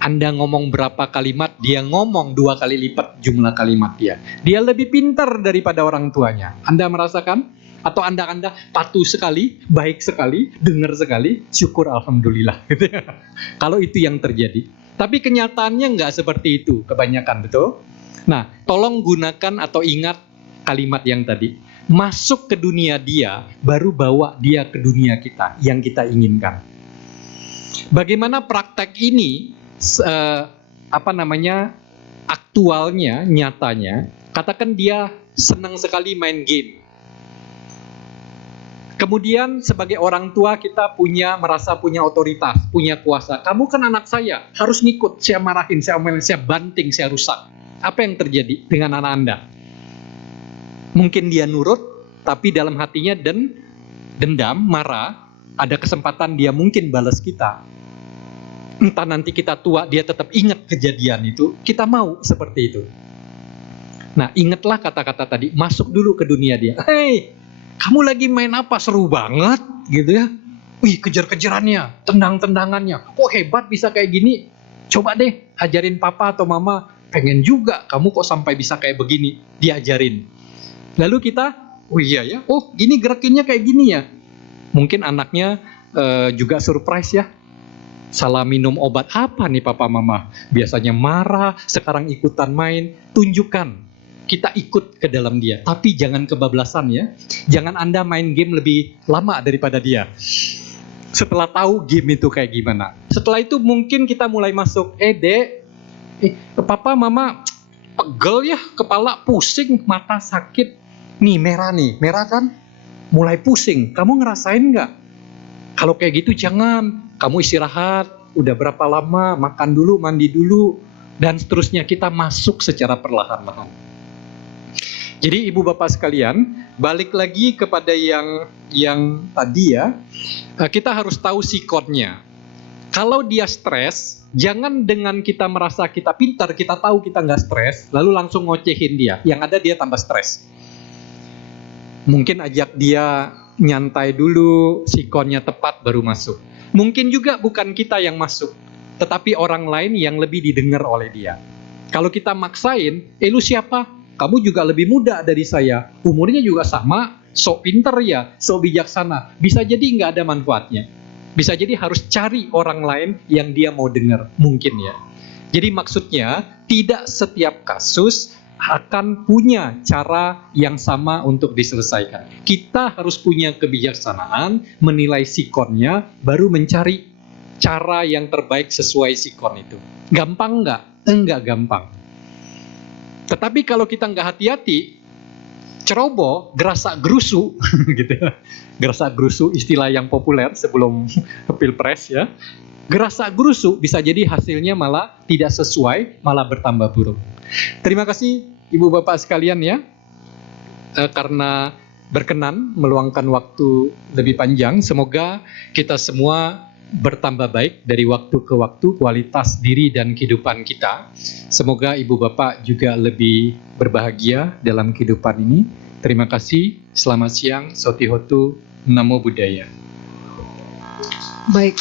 Anda ngomong berapa kalimat, dia ngomong 2 kali lipat jumlah kalimat dia. Dia lebih pintar daripada orang tuanya. Anda merasakan? Atau Anda patuh sekali, baik sekali, dengar sekali, syukur alhamdulillah. Kalau itu yang terjadi. Tapi kenyataannya nggak seperti itu, kebanyakan, betul? Nah, tolong gunakan atau ingat kalimat yang tadi. Masuk ke dunia dia, baru bawa dia ke dunia kita, yang kita inginkan. Bagaimana praktek ini, aktualnya, nyatanya, katakan dia senang sekali main game. Kemudian sebagai orang tua kita merasa punya otoritas, punya kuasa. Kamu kan anak saya, harus ngikut. Saya marahin, saya omelin, saya banting, saya rusak. Apa yang terjadi dengan anak Anda? Mungkin dia nurut, tapi dalam hatinya dendam, marah. Ada kesempatan dia mungkin balas kita. Entah nanti kita tua, dia tetap ingat kejadian itu. Kita mau seperti itu. Nah, ingatlah kata-kata tadi. Masuk dulu ke dunia dia. Hei, kamu lagi main apa? Seru banget, gitu ya. Wih, kejar-kejarannya, tendang-tendangannya. Kok hebat bisa kayak gini? Coba deh, ajarin papa atau mama. Pengen juga, kamu kok sampai bisa kayak begini. Diajarin. Lalu kita, oh iya ya, oh gini gerakinnya kayak gini ya. Mungkin anaknya juga surprise ya. Salah minum obat apa nih papa mama? Biasanya marah, sekarang ikutan main. Tunjukkan. Kita ikut ke dalam dia, tapi jangan kebablasan ya. Jangan Anda main game lebih lama daripada dia. Setelah tahu game itu kayak gimana. Setelah itu mungkin kita mulai masuk, Dek, papa mama pegel ya, kepala pusing, mata sakit. Nih, merah kan? Mulai pusing, kamu ngerasain nggak? Kalau kayak gitu jangan, kamu istirahat, udah berapa lama, makan dulu, mandi dulu, dan seterusnya. Kita masuk secara perlahan-lahan. Jadi ibu bapak sekalian, balik lagi kepada yang tadi ya, kita harus tahu sikonnya. Kalau dia stres, jangan dengan kita merasa kita pintar, kita tahu kita nggak stres, lalu langsung ngocehin dia. Yang ada dia tambah stres. Mungkin ajak dia nyantai dulu, sikonnya tepat baru masuk. Mungkin juga bukan kita yang masuk, tetapi orang lain yang lebih didengar oleh dia. Kalau kita maksain, lu siapa? Kamu juga lebih muda dari saya, umurnya juga sama, sok pinter ya, sok bijaksana. Bisa jadi nggak ada manfaatnya. Bisa jadi harus cari orang lain yang dia mau dengar, mungkin ya. Jadi maksudnya, tidak setiap kasus akan punya cara yang sama untuk diselesaikan. Kita harus punya kebijaksanaan, menilai sikonnya, baru mencari cara yang terbaik sesuai sikon itu. Gampang nggak? Enggak gampang. Tetapi kalau kita nggak hati-hati, ceroboh, gerasak gerusu, gitu. Gerasak gerusu istilah yang populer sebelum pilpres ya. Gerasak gerusu bisa jadi hasilnya malah tidak sesuai, malah bertambah buruk. Terima kasih ibu bapak sekalian ya, karena berkenan meluangkan waktu lebih panjang. Semoga kita semua bertambah baik dari waktu ke waktu, kualitas diri dan kehidupan kita. Semoga ibu bapak juga lebih berbahagia dalam kehidupan ini. Terima kasih, selamat siang, Sotihotu, Namo Buddhaya. Baik.